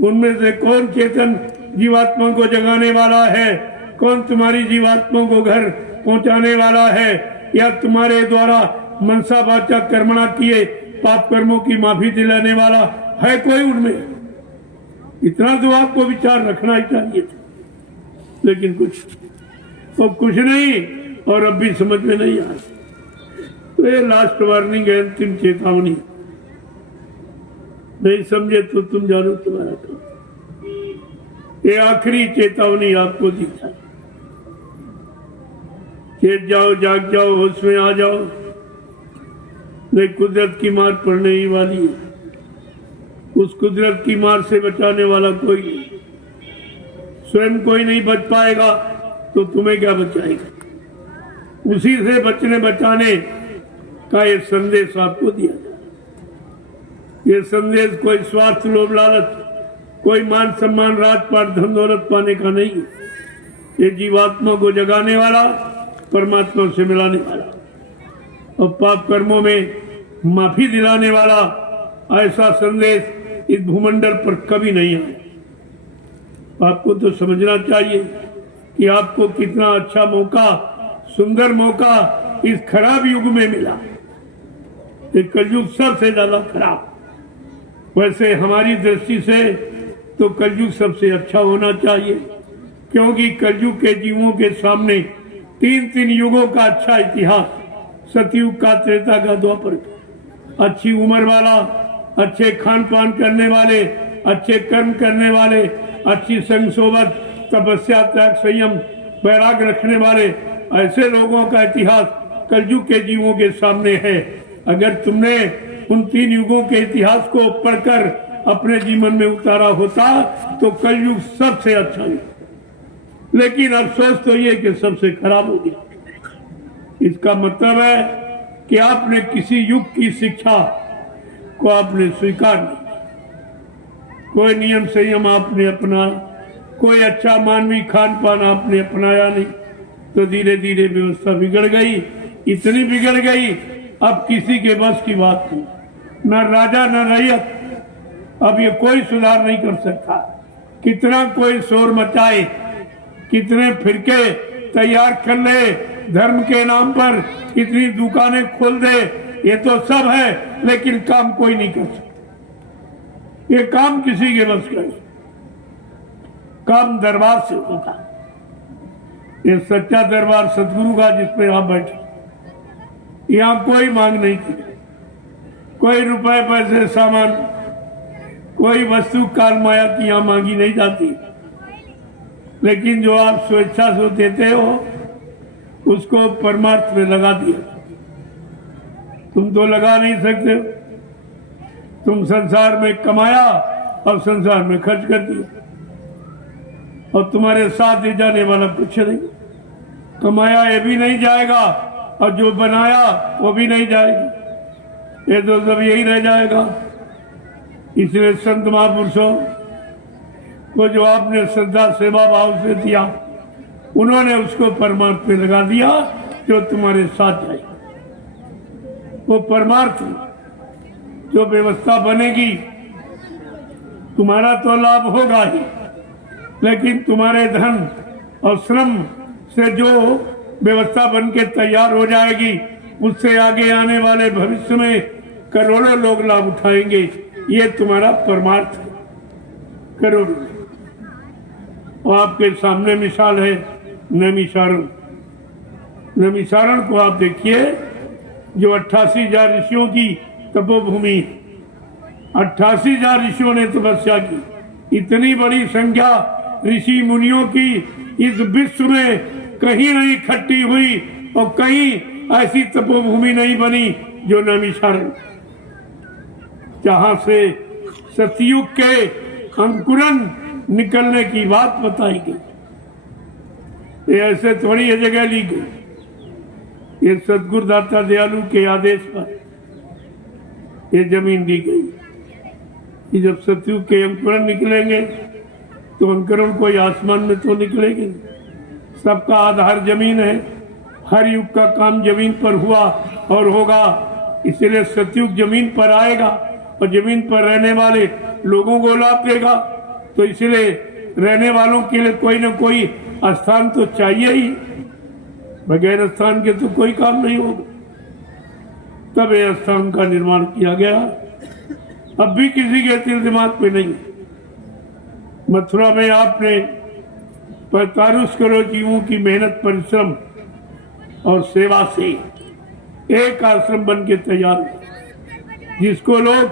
उनमें से कौन चेतन जीवात्मा को जगाने वाला है, कौन तुम्हारी जीवात्मा को घर पहुंचाने वाला है, या तुम्हारे द्वारा मनसा वाचा कर्मणा किए पाप कर्मों की माफी दिलाने वाला है कोई उनमें? इतना तो आपको विचार रखना ही चाहिए था, लेकिन कुछ नहीं, और अब भी समझ में नहीं आया। तो ये लास्ट वार्निंग है, अंतिम चेतावनी। नहीं समझे तो तुम जानो तुम्हारा काम। ये आखिरी चेतावनी आपको दी था। चेत जाओ, जाग जाओ, होश में आ जाओ, नहीं कुदरत की मार पड़ने ही वाली है। उस कुदरत की मार से बचाने वाला कोई नहीं, स्वयं कोई नहीं बच पाएगा तो तुम्हें क्या बचाएगा। उसी से बचाने का ये संदेश आपको दिया जाए। ये संदेश कोई स्वार्थ, लोभ, लालच, कोई मान सम्मान, राजपाट, धन दौलत पाने का नहीं है। ये जीवात्मा को जगाने वाला, परमात्मा से मिलाने वाला और पाप कर्मों में माफी दिलाने वाला ऐसा संदेश इस भूमंडल पर कभी नहीं आया। आपको तो समझना चाहिए कि आपको कितना अच्छा मौका, सुंदर मौका इस खराब युग में मिला। ये कलयुग सबसे ज्यादा खराब, वैसे हमारी दृष्टि से तो कलयुग सबसे अच्छा होना चाहिए, क्योंकि कलयुग के जीवों के सामने तीन युगों का अच्छा इतिहास, सतयुग का, त्रेता का, द्वापर का, अच्छी उम्र वाला, अच्छे खान पान करने वाले, अच्छे कर्म करने वाले, अच्छी संग सोबत, तपस्या, त्याग, संयम, वैराग रखने वाले ऐसे लोगों का इतिहास कलयुग के जीवों के सामने है। अगर तुमने उन 3 युगों के इतिहास को पढ़कर अपने जीवन में उतारा होता तो कलयुग सबसे अच्छा है। लेकिन अफसोस तो ये कि सबसे खराब हो गया। इसका मतलब है कि आपने किसी युग की शिक्षा को आपने स्वीकार नहीं, कोई नियम संयम आपने अपना, कोई अच्छा मानवीय खान पान आपने अपनाया नहीं, तो धीरे धीरे व्यवस्था बिगड़ गई, इतनी बिगड़ गई अब किसी के बस की बात नहीं, न राजा न रैयत, अब ये कोई सुधार नहीं कर सकता। कितना कोई शोर मचाए, कितने फिरके तैयार कर ले, धर्म के नाम पर कितनी दुकानें खोल दे, ये तो सब है, लेकिन काम कोई नहीं कर सकता। ये काम किसी के बस का नहीं, काम दरबार से होगा। ये सच्चा दरबार सदगुरु का जिसपे आप बैठे, यहाँ कोई मांग नहीं की, कोई रुपए पैसे सामान, कोई वस्तु काल माया की यहाँ मांगी नहीं जाती, लेकिन जो आप स्वेच्छा से देते हो उसको परमार्थ में लगा दिया। तुम तो लगा नहीं सकते हो, तुम संसार में कमाया और संसार में खर्च कर दिया, और तुम्हारे साथ ले जाने वाला कुछ नहीं। कमाया ये भी नहीं जाएगा और जो बनाया वो भी नहीं जाएगा, ये तो सब यही रह जाएगा। इसलिए संत महापुरुषों को जो आपने श्रद्धा सेवा भाव से दिया, उन्होंने उसको परमार्थ में लगा दिया जो तुम्हारे साथ जाएगा। वो परमार्थ जो व्यवस्था बनेगी तुम्हारा तो लाभ होगा ही, लेकिन तुम्हारे धन और श्रम से जो व्यवस्था बन के तैयार हो जाएगी उससे आगे आने वाले भविष्य में करोड़ों लोग लाभ उठाएंगे। ये तुम्हारा परमार्थ है, करोड़ों। और आपके सामने मिसाल है नैमिषारण। नैमिषारण को आप देखिए, जो 88,000 ऋषियों की तपोभूमि, 88,000 ऋषियों ने तपस्या की। इतनी बड़ी संख्या ऋषि मुनियों की इस विश्व में कहीं नहीं इकट्ठी हुई और कहीं ऐसी तपोभूमि नहीं बनी जो नैमिषारण, जहां से सतयुग के अंकुरन निकलने की बात बताई गई। ये ऐसे थोड़ी ये जगह ली गई, ये सदगुरुदाता दयालु के आदेश पर ये जमीन दी गई कि जब सतयुग के अंकुरन निकलेंगे तो अंकुरन कोई आसमान में तो निकलेंगे। सबका आधार जमीन है, हर युग का काम जमीन पर हुआ और होगा, इसलिए सतयुग जमीन पर आएगा और जमीन पर रहने वाले लोगों को लाभ देगा। तो इसलिए रहने वालों के लिए कोई न कोई स्थान तो चाहिए ही, बगैर स्थान के तो कोई काम नहीं होगा। तब यह स्थान का निर्माण किया गया। अब भी किसी के दिल दिमाग में नहीं। मथुरा में आपने 45 करोड़ जीवों की मेहनत, परिश्रम और सेवा से एक आश्रम बन के तैयार हुआ, जिसको लोग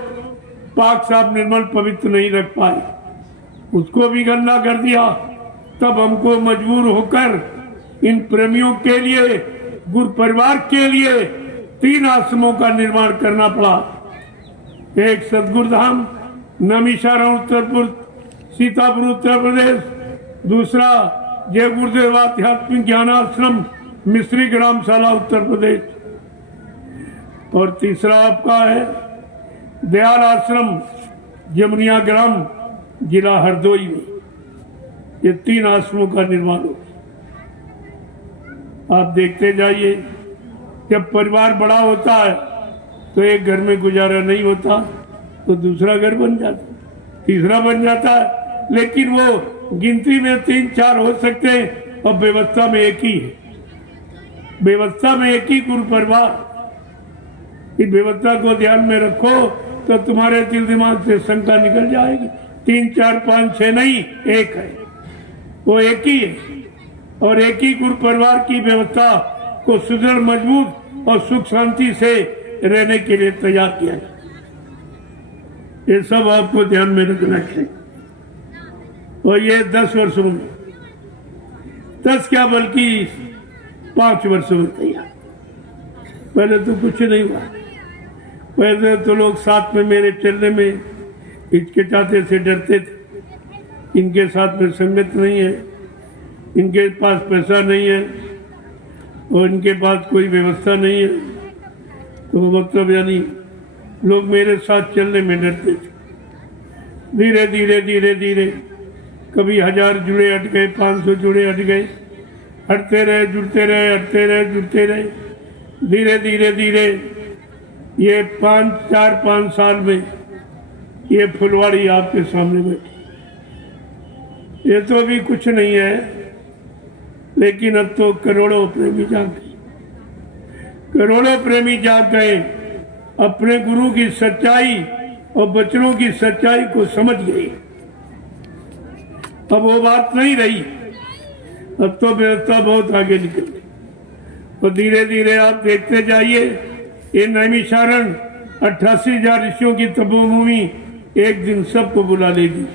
पाक साफ निर्मल पवित्र नहीं रख पाए, उसको भी गंदा कर दिया। तब हमको मजबूर होकर इन प्रेमियों के लिए, गुरु परिवार के लिए 3 आश्रमों का निर्माण करना पड़ा। एक सदगुरुधाम नैमिषारण उत्तरपुर सीतापुर उत्तर प्रदेश, दूसरा जय गुरुदेव आध्यात्मिक ज्ञान आश्रम मिश्री ग्रामशाला उत्तर प्रदेश, और तीसरा आपका है दयाल आश्रम जमुनिया ग्राम जिला हरदोई में। ये 3 आश्रमों का निर्माण हो। आप देखते जाइए, जब परिवार बड़ा होता है तो एक घर में गुजारा नहीं होता तो दूसरा घर बन जाता, तीसरा बन जाता है, लेकिन वो गिनती में 3-4 हो सकते हैं और व्यवस्था में एक ही है। व्यवस्था में एक ही गुरु परिवार। इस व्यवस्था को ध्यान में रखो तो तुम्हारे दिल दिमाग से शंका निकल जाएगी। 3, 4, 5, 6 नहीं, एक है, वो एक ही है। और एक ही गुरु परिवार की व्यवस्था को सुदृढ़, मजबूत और सुख शांति से रहने के लिए तैयार किया जाए। ये सब आपको ध्यान में रखना चाहिए। और ये 10 वर्षों में, 10 क्या बल्कि 5 वर्षों में तैयार। पहले तो कुछ नहीं हुआ। पहले तो लोग साथ में मेरे चलने में हिचकिचाते से डरते थे। इनके साथ में संगत नहीं है, इनके पास पैसा नहीं है और इनके पास कोई व्यवस्था नहीं है, तो मतलब यानी लोग मेरे साथ चलने में डरते थे। धीरे धीरे धीरे धीरे कभी 1000 जुड़े हट गए, 500 जुड़े हट गए, हटते रहे, जुड़ते रहे, हटते रहे, जुड़ते रहे। धीरे धीरे धीरे ये 4-5 साल में ये फुलवाड़ी आपके सामने बैठी। ये तो अभी कुछ नहीं है, लेकिन अब तो करोड़ों प्रेमी जाग गए। करोड़ों प्रेमी जाग गए, अपने गुरु की सच्चाई और बचनों की सच्चाई को समझ गए। अब वो बात नहीं रही, अब तो व्यवस्था बहुत आगे निकल गई। और धीरे धीरे आप देखते जाइए, ये नैमिषारण 88,000 ऋषियों की तपोभूमि एक दिन सबको बुला लेगी।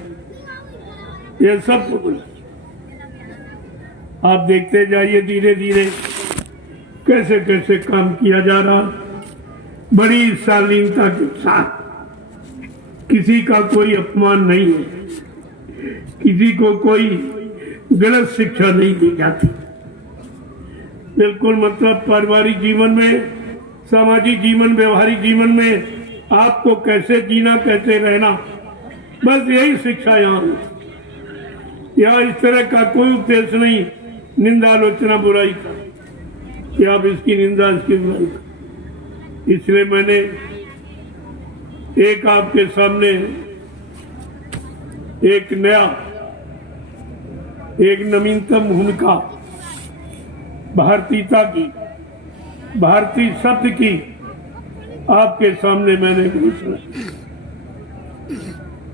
ये सबको बुला, आप देखते जाइए धीरे धीरे कैसे कैसे काम किया जा रहा, बड़ी शालीनता के साथ। किसी का कोई अपमान नहीं है, किसी को कोई गलत शिक्षा नहीं दी जाती। बिल्कुल मतलब पारिवारिक जीवन में, सामाजिक जीवन, व्यवहारिक जीवन में आपको कैसे जीना, कैसे रहना, बस यही शिक्षा यहाँ होती। यहाँ इस तरह का कोई उपदेश नहीं, निंदा, आलोचना, बुराई का, कि आप इसकी निंदा, इसकी बुराई का। इसलिए मैंने एक आपके सामने एक नया एक नवीनतम भूमिका भारतीयता की, भारतीय शब्द की आपके सामने मैंने घोषणा की।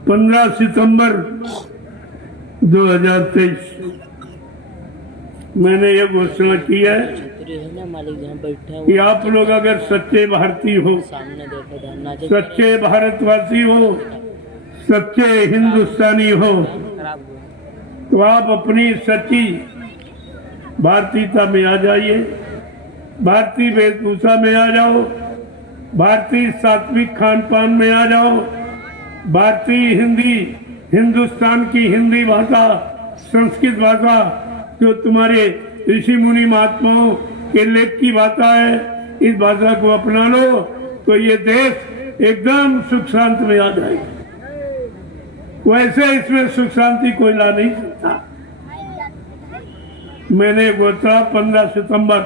15 सितंबर 2023 मैंने ये घोषणा की है कि आप लोग अगर सच्चे भारतीय हो, सच्चे भारतवासी हो, सच्चे हिंदुस्तानी हो, तो आप अपनी सच्ची भारतीयता में आ जाइए, भारतीय वेशभूषा में आ जाओ, भारतीय सात्विक खान पान में आ जाओ, भारतीय हिंदी, हिंदुस्तान की हिंदी भाषा, संस्कृत भाषा जो तुम्हारे ऋषि मुनि महात्माओं के लेख की भाषा है, इस भाषा को अपना लो तो ये देश एकदम सुख शांति में आ जाएगा। वैसे इसमें सुख शांति कोई ला नहीं सकता। मैंने घोषणा 15 सितंबर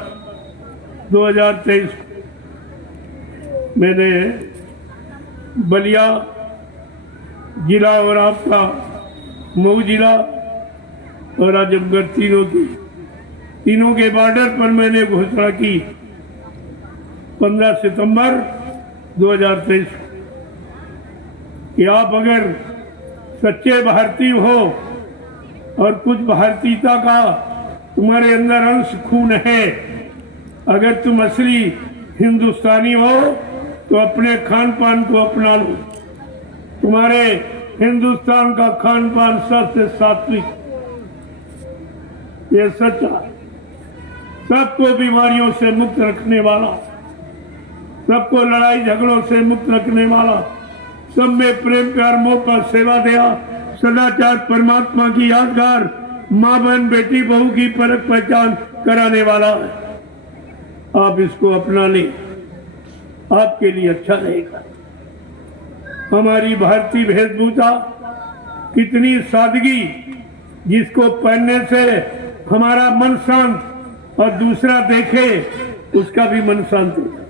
2023 मैंने बलिया जिला और आपका मऊ जिला और आजमगढ़ तीनों के बॉर्डर पर मैंने घोषणा की 15 सितंबर 2023 कि आप अगर सच्चे भारतीय हो और कुछ भारतीयता का तुम्हारे अंदर अंश खून है, अगर तुम असली हिंदुस्तानी हो तो अपने खान पान को अपना लो। तुम्हारे हिंदुस्तान का खान पान सबसे सात्विक, ये सच्चा, सबको बीमारियों से मुक्त रखने वाला, सबको लड़ाई झगड़ों से मुक्त रखने वाला, सब में प्रेम प्यार मोह पर सेवा दया सदाचार परमात्मा की यादगार, माँ बहन बेटी बहू की परख पहचान कराने वाला है। आप इसको अपना लें, आपके लिए अच्छा रहेगा। हमारी भारतीय वेशभूषा कितनी सादगी, जिसको पहनने से हमारा मन शांत और दूसरा देखे उसका भी मन शांत होगा।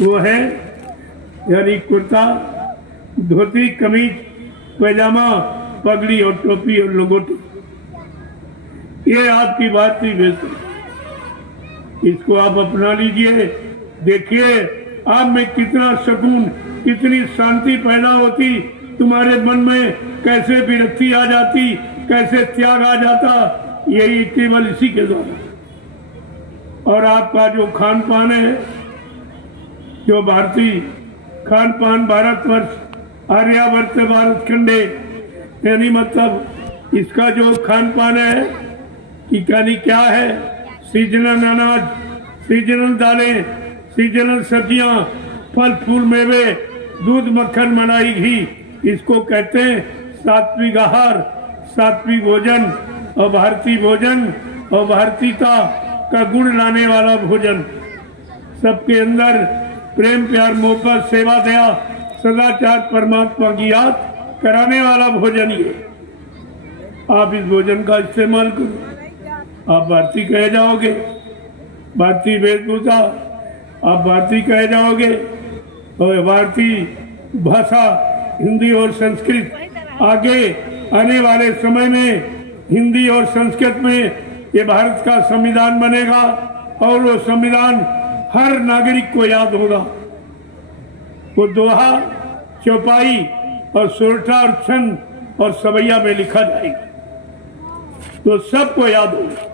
वो है यानी कुर्ता, धोती, कमीज, पैजामा, पगड़ी और टोपी और लंगोटी, ये आपकी भारतीय वेशभूषा। इसको आप अपना लीजिए, देखिए आप में कितना सुकून, कितनी शांति पैदा होती, तुम्हारे मन में कैसे विरक्ति आ जाती, कैसे त्याग आ जाता, यही केवल इसी के द्वारा। और आपका जो खान पान है, जो भारतीय खान पान, भारतवर्ष आर्यावर्त भारत खंडे, यानी मतलब इसका जो खान पान है कि क्या है, सीजनल अनाज, सीजनल दालें, सीजनल सब्जियां, फल फूल मेवे, दूध मक्खन मलाई घी, इसको कहते हैं सात्विक आहार, सात्विक भोजन और भारतीय भोजन और भारतीयता का गुण लाने वाला भोजन। सबके अंदर प्रेम प्यार मोहब्बत सेवा दया सदाचार परमात्मा की याद कराने वाला भोजन ये। आप इस भोजन का इस्तेमाल करो, आप भारतीय कहे जाओगे, भारतीय वेशभूषा आप भारतीय कहे जाओगे, और भारतीय भाषा हिंदी और संस्कृत आगे आने वाले समय में हिंदी और संस्कृत में ये भारत का संविधान बनेगा और वो संविधान हर नागरिक को याद होगा। वो दोहा, चौपाई और सोरठा और छंद और सवैया में लिखा जाएगा तो सबको याद होगा।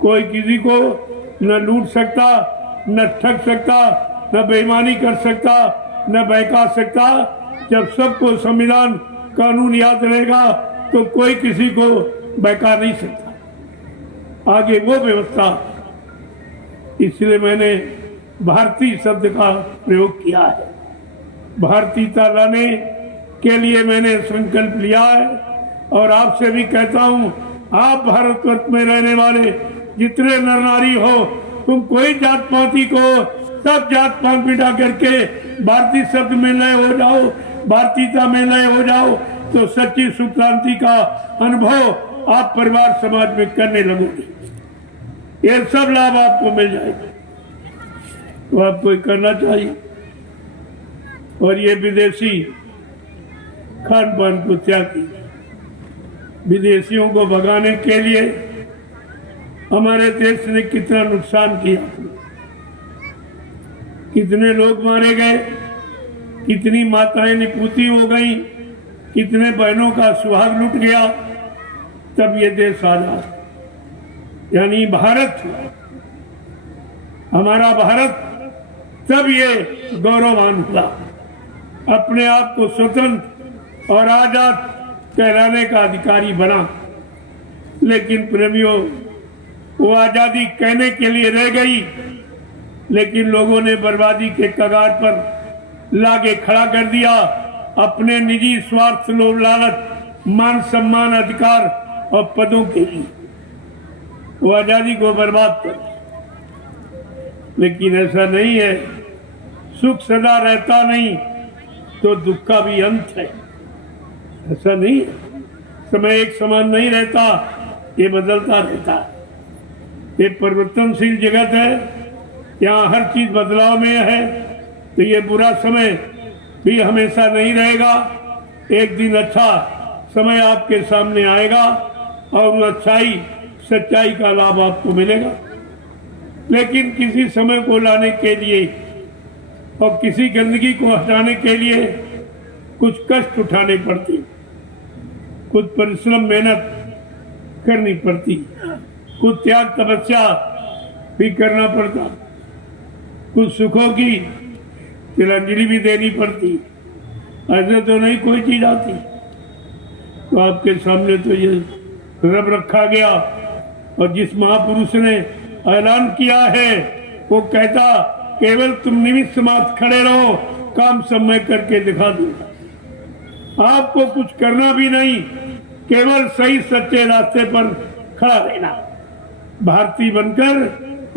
कोई किसी को न लूट सकता, न ठग सकता, न बेईमानी कर सकता, न बहका सकता। जब सबको संविधान कानून याद रहेगा तो कोई किसी को बहका नहीं सकता। आगे वो व्यवस्था, इसलिए मैंने भारतीय शब्द का प्रयोग किया है। भारतीयता लाने के लिए मैंने संकल्प लिया है और आपसे भी कहता हूँ, आप भारतवर्ष में रहने वाले जितने नर नारी हो, तुम कोई जात पाती को सब जात पात मिटा करके भारतीय शब्द में लय हो जाओ, भारतीयता में लय हो जाओ, तो सच्ची सुख शांति का अनुभव आप परिवार समाज में करने लगोगे। ये सब लाभ आपको मिल जाएगा, तो आपको करना चाहिए। और ये विदेशी खान पान को त्याग कीजिए, विदेशियों को भगाने के लिए हमारे देश ने कितना नुकसान किया, कितने लोग मारे गए, कितनी माताएं निपूती हो गई, कितने बहनों का सुहाग लुट गया, तब ये देश आजाद यानी भारत, हमारा भारत तब ये गौरवान हुआ, अपने आप को स्वतंत्र और आजाद कहलाने का अधिकारी बना। लेकिन प्रेमियों, वो आजादी कहने के लिए रह गई, लेकिन लोगों ने बर्बादी के कगार पर लाके खड़ा कर दिया अपने निजी स्वार्थ, लोभ लालच, मान सम्मान, अधिकार और पदों के लिए। वो आजादी को बर्बाद कर। लेकिन ऐसा नहीं है, सुख सदा रहता नहीं तो दुख का भी अंत है। ऐसा नहीं है, समय एक समान नहीं रहता, ये बदलता रहता है। ये परिवर्तनशील जगत है, यहाँ हर चीज बदलाव में है। तो ये बुरा समय भी हमेशा नहीं रहेगा, एक दिन अच्छा समय आपके सामने आएगा और अच्छाई सच्चाई का लाभ आपको मिलेगा। लेकिन किसी समय को लाने के लिए और किसी गंदगी को हटाने के लिए कुछ कष्ट उठाने पड़ते, कुछ परिश्रम मेहनत करनी पड़ती, कुछ त्याग तपस्या भी करना पड़ता, कुछ सुखों की तिलांजलि भी देनी पड़ती। ऐसे तो नहीं कोई चीज आती। तो आपके सामने तो ये रब रखा गया, और जिस महापुरुष ने ऐलान किया है वो कहता केवल तुम निमित्त मात्र खड़े रहो, काम सब मैं करके दिखा दूंगा। आपको कुछ करना भी नहीं, केवल सही सच्चे रास्ते पर खड़ा रहना, भारतीय बनकर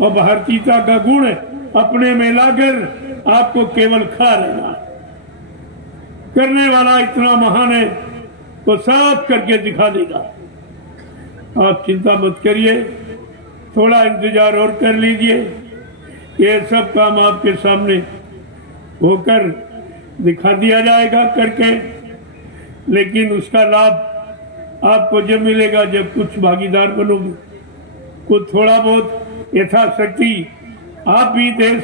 और भारतीयता का गुण अपने में लाकर आपको केवल खड़ा रहना। करने वाला इतना महान है, वो साफ करके दिखा देगा। आप चिंता मत करिए, थोड़ा इंतजार और कर लीजिए, ये सब काम आपके सामने होकर दिखा दिया जाएगा करके। लेकिन उसका लाभ आपको जब मिलेगा जब कुछ भागीदार बनोगे, कुछ थोड़ा बहुत यथाशक्ति आप भी देश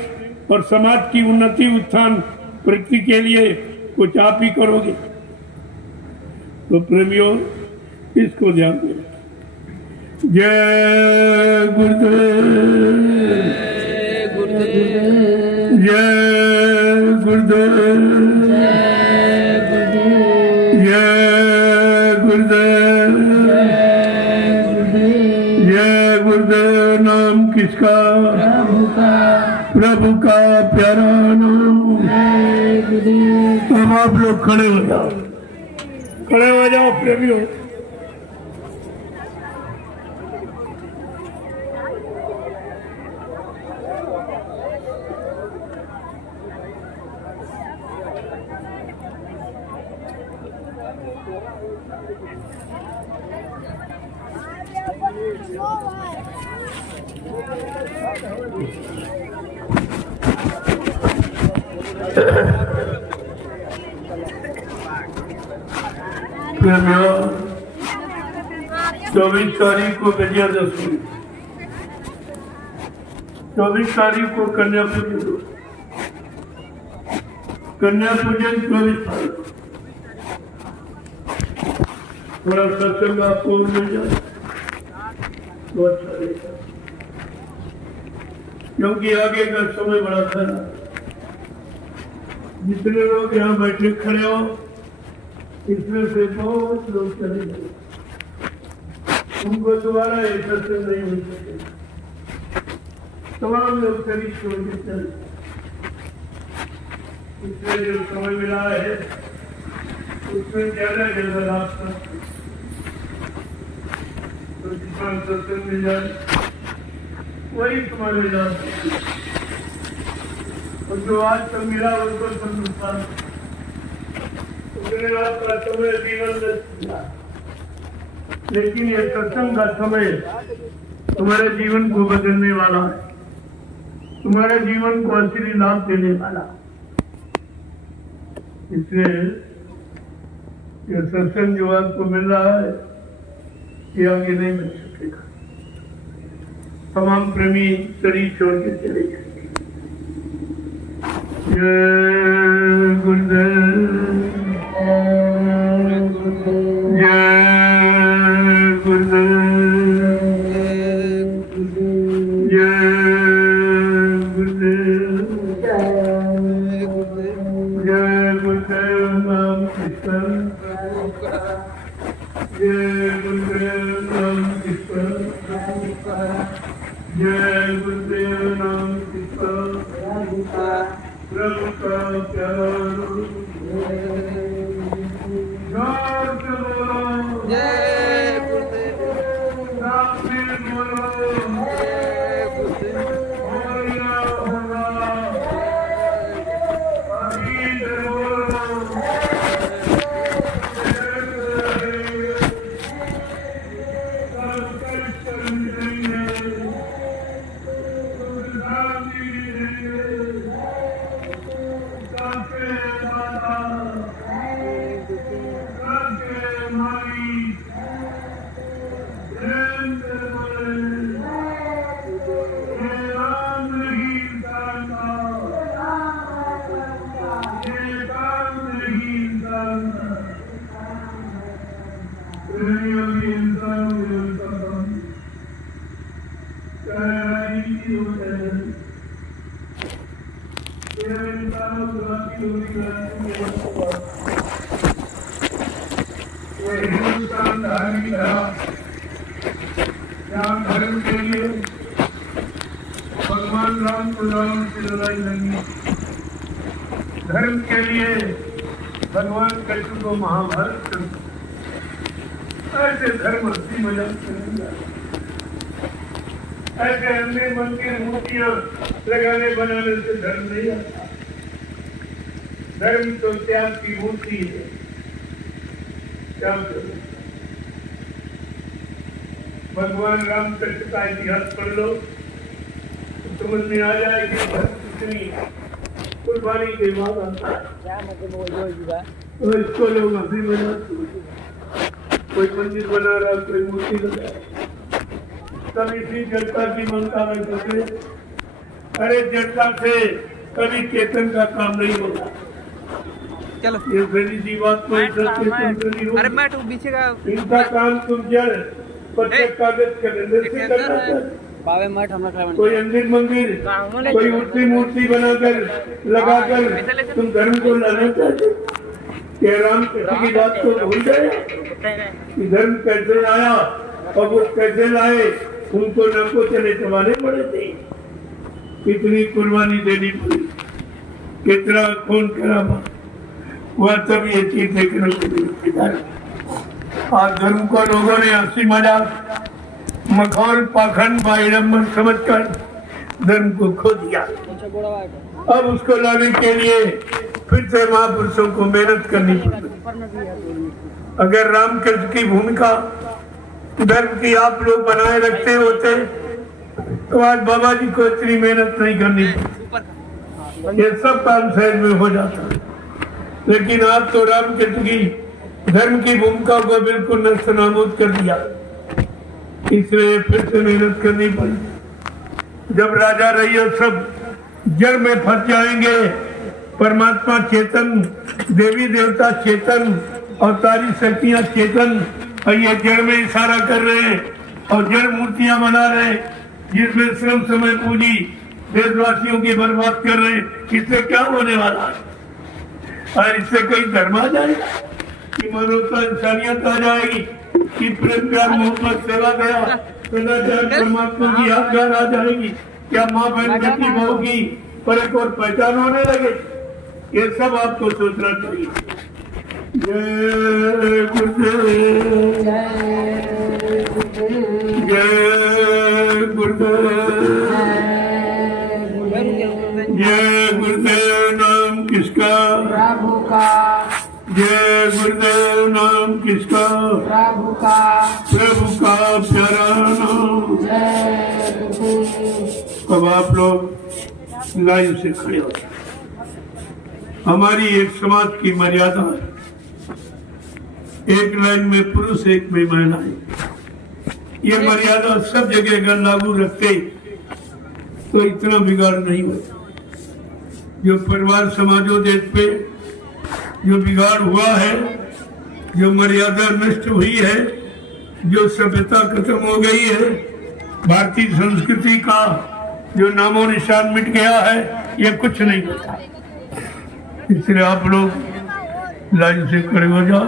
और समाज की उन्नति, उत्थान, प्रगति के लिए कुछ आप ही करोगे। तो प्रेमियों, इसको ध्यान देना। जय गुरुदेव, जय गुरुदेव, जय गुरुदेव, जय गुरुदेव। नाम किसका? प्रभु का प्यारा नाम। अब आप लोग खड़े हो जाओ, खड़े हो जाओ प्रेमियों। प्रेमियों, 24 तारीख को विजयादशमी, 24 तारीख को कन्या पूजन, कन्या पूजन 24 तारीख। थोड़ा सत्संग आपको मिल जाए तो अच्छा रहेगा, क्योंकि आगे का समय बड़ा खराब। जितने लोग यहाँ बैठे खड़े हो, इसमें से बहुत लोग चले गए, उनको दोबारा एक सत्संग नहीं मिल सके। तमाम लोग करीब छोड़ के चले। इसमें जो समय मिला है उसमें ज्यादा ज्यादा लाभ तो जितना सत्संग मिल जाए वही तुम्हारे लाभ। और जो आज तक मिला उसको संतुष्ट, आपका समय जीवन में, लेकिन ये सत्संग का समय तुम्हारे जीवन को बदलने वाला है, तुम्हारे जीवन को असली लाभ देने वाला। इसलिए ये सत्संग जो आपको मिल रहा है ये आगे नहीं मिल सकेगा। तमाम प्रेमी शरीर छोड़ के चले जाएंगे। जय गुरुदेव, जय गुरुदेव, जय गुरुदेव, जय गुरुदेव नाम कृष्ण, जय गुरुदेव नाम कृष्ण, जय गुरुदेव नाम कृष्ण, प्रभु का प्यारा रूप। जोर से बोलो जय गुरुदेव, साथ में बोलो होलिया होगा, अभी बोलो हिंदुस्तान धार्मिक रहा, जहाँ धर्म के लिए भगवान राम को रावण से लड़ाई लड़ी, धर्म के लिए भगवान कृष्ण को महाभारत कर, ऐसे धर्म हस्ती मजाक करेंगे। ऐसे अन्य मन की मूर्तियां लगाने बनाने से धर्म नहीं आता। धर्म तो त्याग की मूर्ति है। क्या भगवान रामकृष्ण का इतिहास पढ़ लो तो समझ में आ जाएगी धर्म कितनी कुर्बानी के बाद आता है। तो इसको लोग हंसी मजाक, कोई मंदिर बना रहा, कोई मूर्ति लगा रहा, सब इसी जनता की ममता में फंसे। अरे जनता से कभी चेतन का काम नहीं होता। चलो ये पहली सी बात तो अरे मैं तो पीछे का इनका काम तुम जड़ प्रत्येक कागज के अंदर से करना चाहिए। कोई मंदिर कोई मूर्ति बनाकर लगाकर तुम धर्म को लाना चाहते। कि राम कृष्ण की बात को भूल गए कि धर्म कैसे आया और वो कैसे लाए, उनको नरकों चले चबाने पड़े थे, कितनी कुर्बानी देनी पड़ी, कितना खून खराबा, वह तब ये चीज देखने को मिलती। आज धर्म को लोगों ने हंसी मजाक मखौल पाखंड बाइडम्बर समझकर धर्म को खो दिया। अब उसको लाने के लिए फिर से महापुरुषों को मेहनत करनी पड़ती। अगर रामकृष्ण की भूमिका धर्म की आप लोग बनाए रखते होते तो आज बाबा जी को इतनी मेहनत नहीं करनी पड़ती, ये सब काम सहज में हो जाता। लेकिन आप तो रामकृष्ण की धर्म की भूमिका को बिल्कुल नष्ट नाबूद कर दिया, इसलिए फिर से मेहनत करनी पड़ी। जब राजा रैयत सब जड़ में फंस जाएंगे, परमात्मा चेतन, देवी देवता चेतन, अवतारी शक्तियां चेतन, और ये जड़ में इशारा कर रहे हैं और जड़ मूर्तियां बना रहे हैं जिसमें श्रम समय पूंजी देशवासियों की बर्बाद कर रहे हैं। इससे क्या होने वाला है? और इससे कई धर्म आ जाएगा कि मानवता इंसानियत आ जाएगी कि प्रेम प्यार मोहब्बत सेवा गया, सदाचार परमात्मा की यादगार आ जाएगी। क्या माँ बहन बेटी बहू की परख और पहचान होने लगे? ये सब आपको सोचना चाहिए। जय गुरुदेव, जय गुरुदेव, जय गुरुदेव नाम किसका? प्रभु का। जय गुरुदेव नाम किसका? प्रभु का। प्रभु का प्यारा नाम। जय गुरुदेव। अब आप लोग लाइन से खड़े हो। हमारी एक समाज की मर्यादा है, एक लाइन में पुरुष एक में महिलाएं। ये मर्यादा सब जगह अगर लागू रखते तो इतना बिगाड़ नहीं होता। जो परिवार समाजों देश पे जो बिगाड़ हुआ है, जो मर्यादा नष्ट हुई है, जो सभ्यता खत्म हो गई है, भारतीय संस्कृति का जो नामो निशान मिट गया है, ये कुछ नहीं होता। इसलिए आप लोग लाइन से खड़े हो जाओ,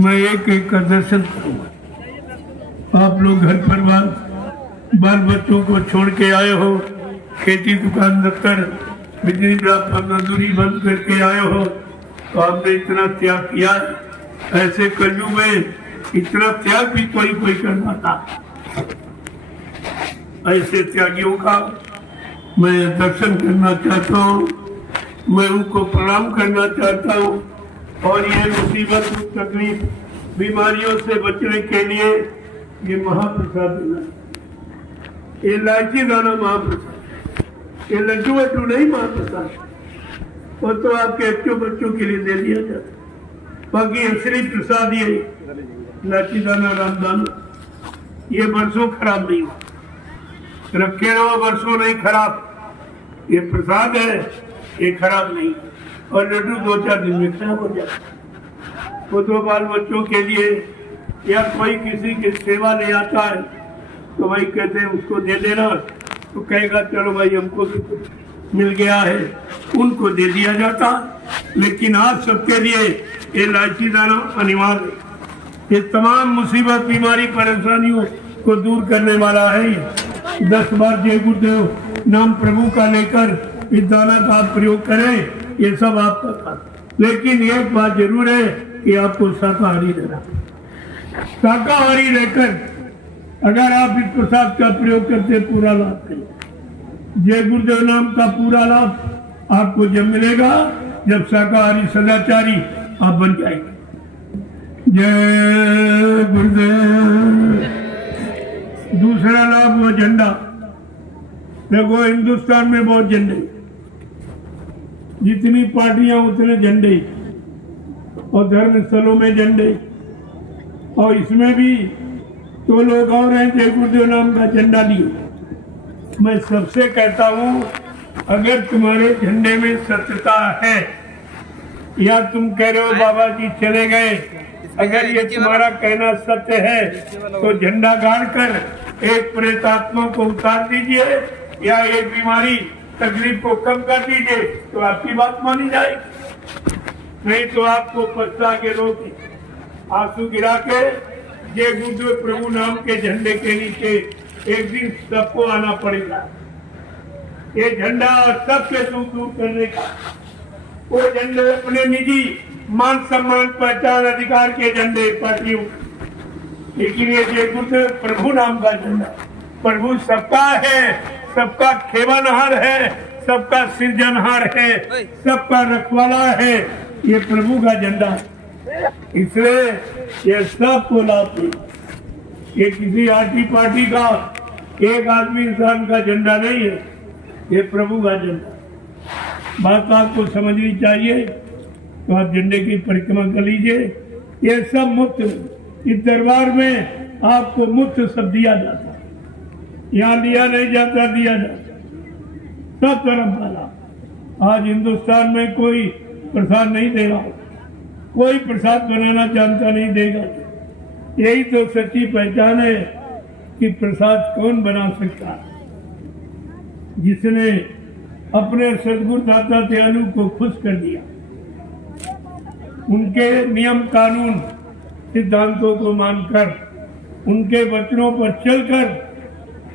मैं एक एक का दर्शन करूंगा। आप लोग घर परिवार बाल बच्चों को छोड़ के आए हो, खेती दुकान दफ्तर बिजली मजदूरी बंद करके आए हो, तो आपने इतना त्याग किया। ऐसे कलयुग में इतना त्याग भी कोई कर पाता। ऐसे त्यागियों का मैं दर्शन करना चाहता हूँ, मैं उनको प्रणाम करना चाहता हूँ। और ये मुसीबत तकलीफ बीमारियों से बचने के लिए ये महाप्रसाद देना, ये इलायची दाना महाप्रसाद, ये लड्डू वड्डू नहीं महाप्रसाद, वो तो आपके बच्चों के लिए दे दिया जाता। बाकी असली प्रसाद ये इलायची दाना रामदाना, ये बरसों खराब नहीं हुआ, रखे रहो बरसों नहीं खराब। ये प्रसाद है, ये खराब नहीं। और लड्डू 2-4 दिन में खराब हो जाता। वो तो बाल बच्चों के लिए या कोई किसी की सेवा ले आता है तो भाई कहते हैं उसको दे देना, तो कहेगा चलो भाई हमको भी कुछ मिल गया है, उनको दे दिया जाता। लेकिन आज सबके लिए ये इलायची दाना अनिवार्य है। ये तमाम मुसीबत बीमारी परेशानियों को दूर करने वाला है। 10 बार जय गुरुदेव नाम प्रभु का लेकर इस दाना का आप प्रयोग करें, ये सब आपका काम। लेकिन एक बात जरूर है कि आपको शाकाहारी रहना। शाकाहारी रहकर अगर आप इस प्रसाद का प्रयोग करते पूरा लाभ करें। जय गुरुदेव नाम का पूरा लाभ आपको जब मिलेगा जब शाकाहारी सदाचारी आप बन जाएंगे। जय गुरुदेव। दूसरा लाभ वो झंडा। देखो हिंदुस्तान में बहुत झंडे, जितनी पार्टियां उतने झंडे, और धर्म स्थलों में झंडे, और इसमें भी तो लोग और हैं जय गुरुदेव नाम का झंडा लिए। मैं सबसे कहता हूं, अगर तुम्हारे झंडे में सत्यता है या तुम कह रहे हो बाबा जी चले गए, अगर ये तुम्हारा कहना सत्य है तो झंडा गाड़ कर एक प्रेतात्मा को उतार दीजिए या एक बीमारी तकलीफ को कम कर दीजिए, तो आपकी बात मानी जाएगी। नहीं तो आपको पछता के लोग आंसू गिरा के जय गुरुदेव प्रभु नाम के झंडे के नीचे एक दिन सबको आना पड़ेगा। ये झंडा सबके दुख दूर करने का, वो झंडे अपने निजी मान सम्मान पहचान अधिकार के झंडे पार्टियों, लेकिन ये जय गुरुदेव प्रभु नाम का झंडा, प्रभु सबका है, सबका खेवानहार है, सबका सृजनहार है, सबका रखवाला है, ये प्रभु का झंडा। इसलिए ये सबको लाभ दे। ये किसी आर्टी पार्टी का एक आदमी इंसान का झंडा नहीं है, ये प्रभु का झंडा। बात आपको समझनी चाहिए, तो आप झंडे की परिक्रमा कर लीजिए। ये सब मुफ्त, इस दरबार में आपको मुफ्त सब दिया जाता है, यहाँ लिया नहीं जाता, दिया जाता सब धर्म वाला। आज हिंदुस्तान में कोई प्रसाद नहीं दे रहा, कोई प्रसाद बनाना जानता नहीं देगा। यही तो सच्ची पहचान है कि प्रसाद कौन बना सकता है। जिसने अपने सदगुरु दाता दयालु को खुश कर दिया, उनके नियम कानून सिद्धांतों को मानकर, उनके वचनों पर चलकर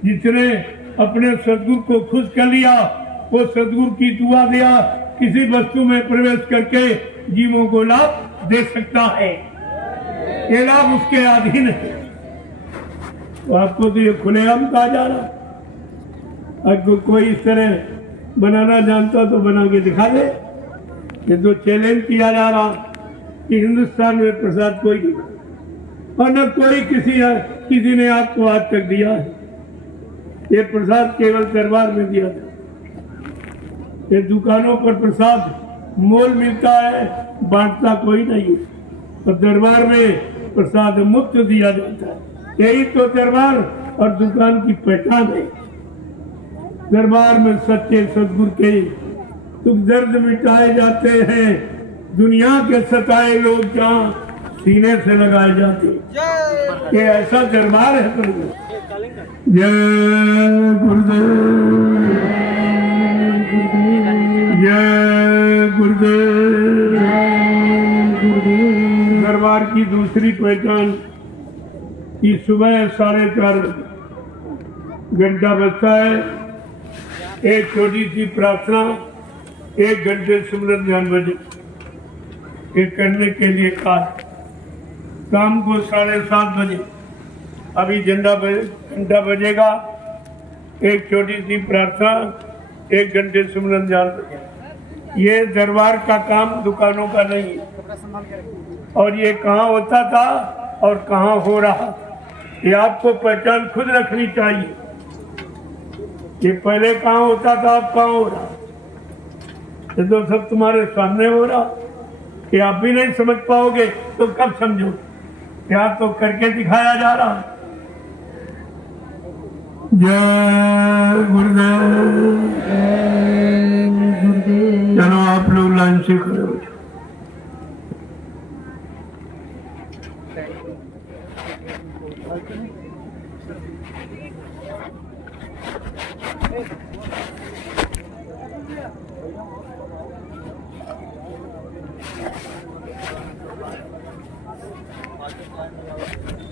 जिसने अपने सदगुरु को खुश कर लिया, वो सदगुरु की दुआ दिया किसी वस्तु में प्रवेश करके जीवों को लाभ दे सकता है। ये लाभ उसके अधीन है। तो आपको तो ये खुलेआम कहा जा रहा। अगर कोई इस तरह बनाना जानता तो बना के दिखा दे। ये तो चैलेंज किया जा रहा कि हिंदुस्तान में प्रसाद कोई नहीं, और न कोई किसी ने आपको आज तक दिया है। ये प्रसाद केवल दरबार में दिया जाता है। ये दुकानों पर प्रसाद मोल मिलता है, बांटता कोई नहीं है। तो दरबार में प्रसाद मुफ्त दिया जाता है। यही तो दरबार और दुकान की पहचान है। दरबार में सच्चे सदगुरु के सुख दर्द मिटाए जाते हैं। दुनिया के सताए लोग जहाँ सीने से लगाए जाते हैं। ये ऐसा दरबार है प्रभु। जय गुरुदेव, जय गुरुदेव। दरबार की दूसरी पहचान कि सुबह 4:30 घंटा बजता है, एक छोटी सी प्रार्थना 1 घंटे सिमरन ध्यान बजे ये करने के लिए कहा। शाम को 7:30 बजे अभी घंटा बजेगा, एक छोटी सी प्रार्थना 1 घंटे सिमरन ध्यान बजे। ये दरबार का काम दुकानों का नहीं है। और ये कहाँ होता था और कहाँ हो रहा, ये आपको पहचान खुद रखनी चाहिए। ये पहले कहाँ होता था, अब कहाँ हो रहा। ये तो सब तुम्हारे सामने हो रहा। ये आप भी नहीं समझ पाओगे तो कब समझो। क्या तो करके दिखाया जा रहा। जय गुरुदेव। चलो आप लोग लाइन से खड़े हो जाओ। Thank you.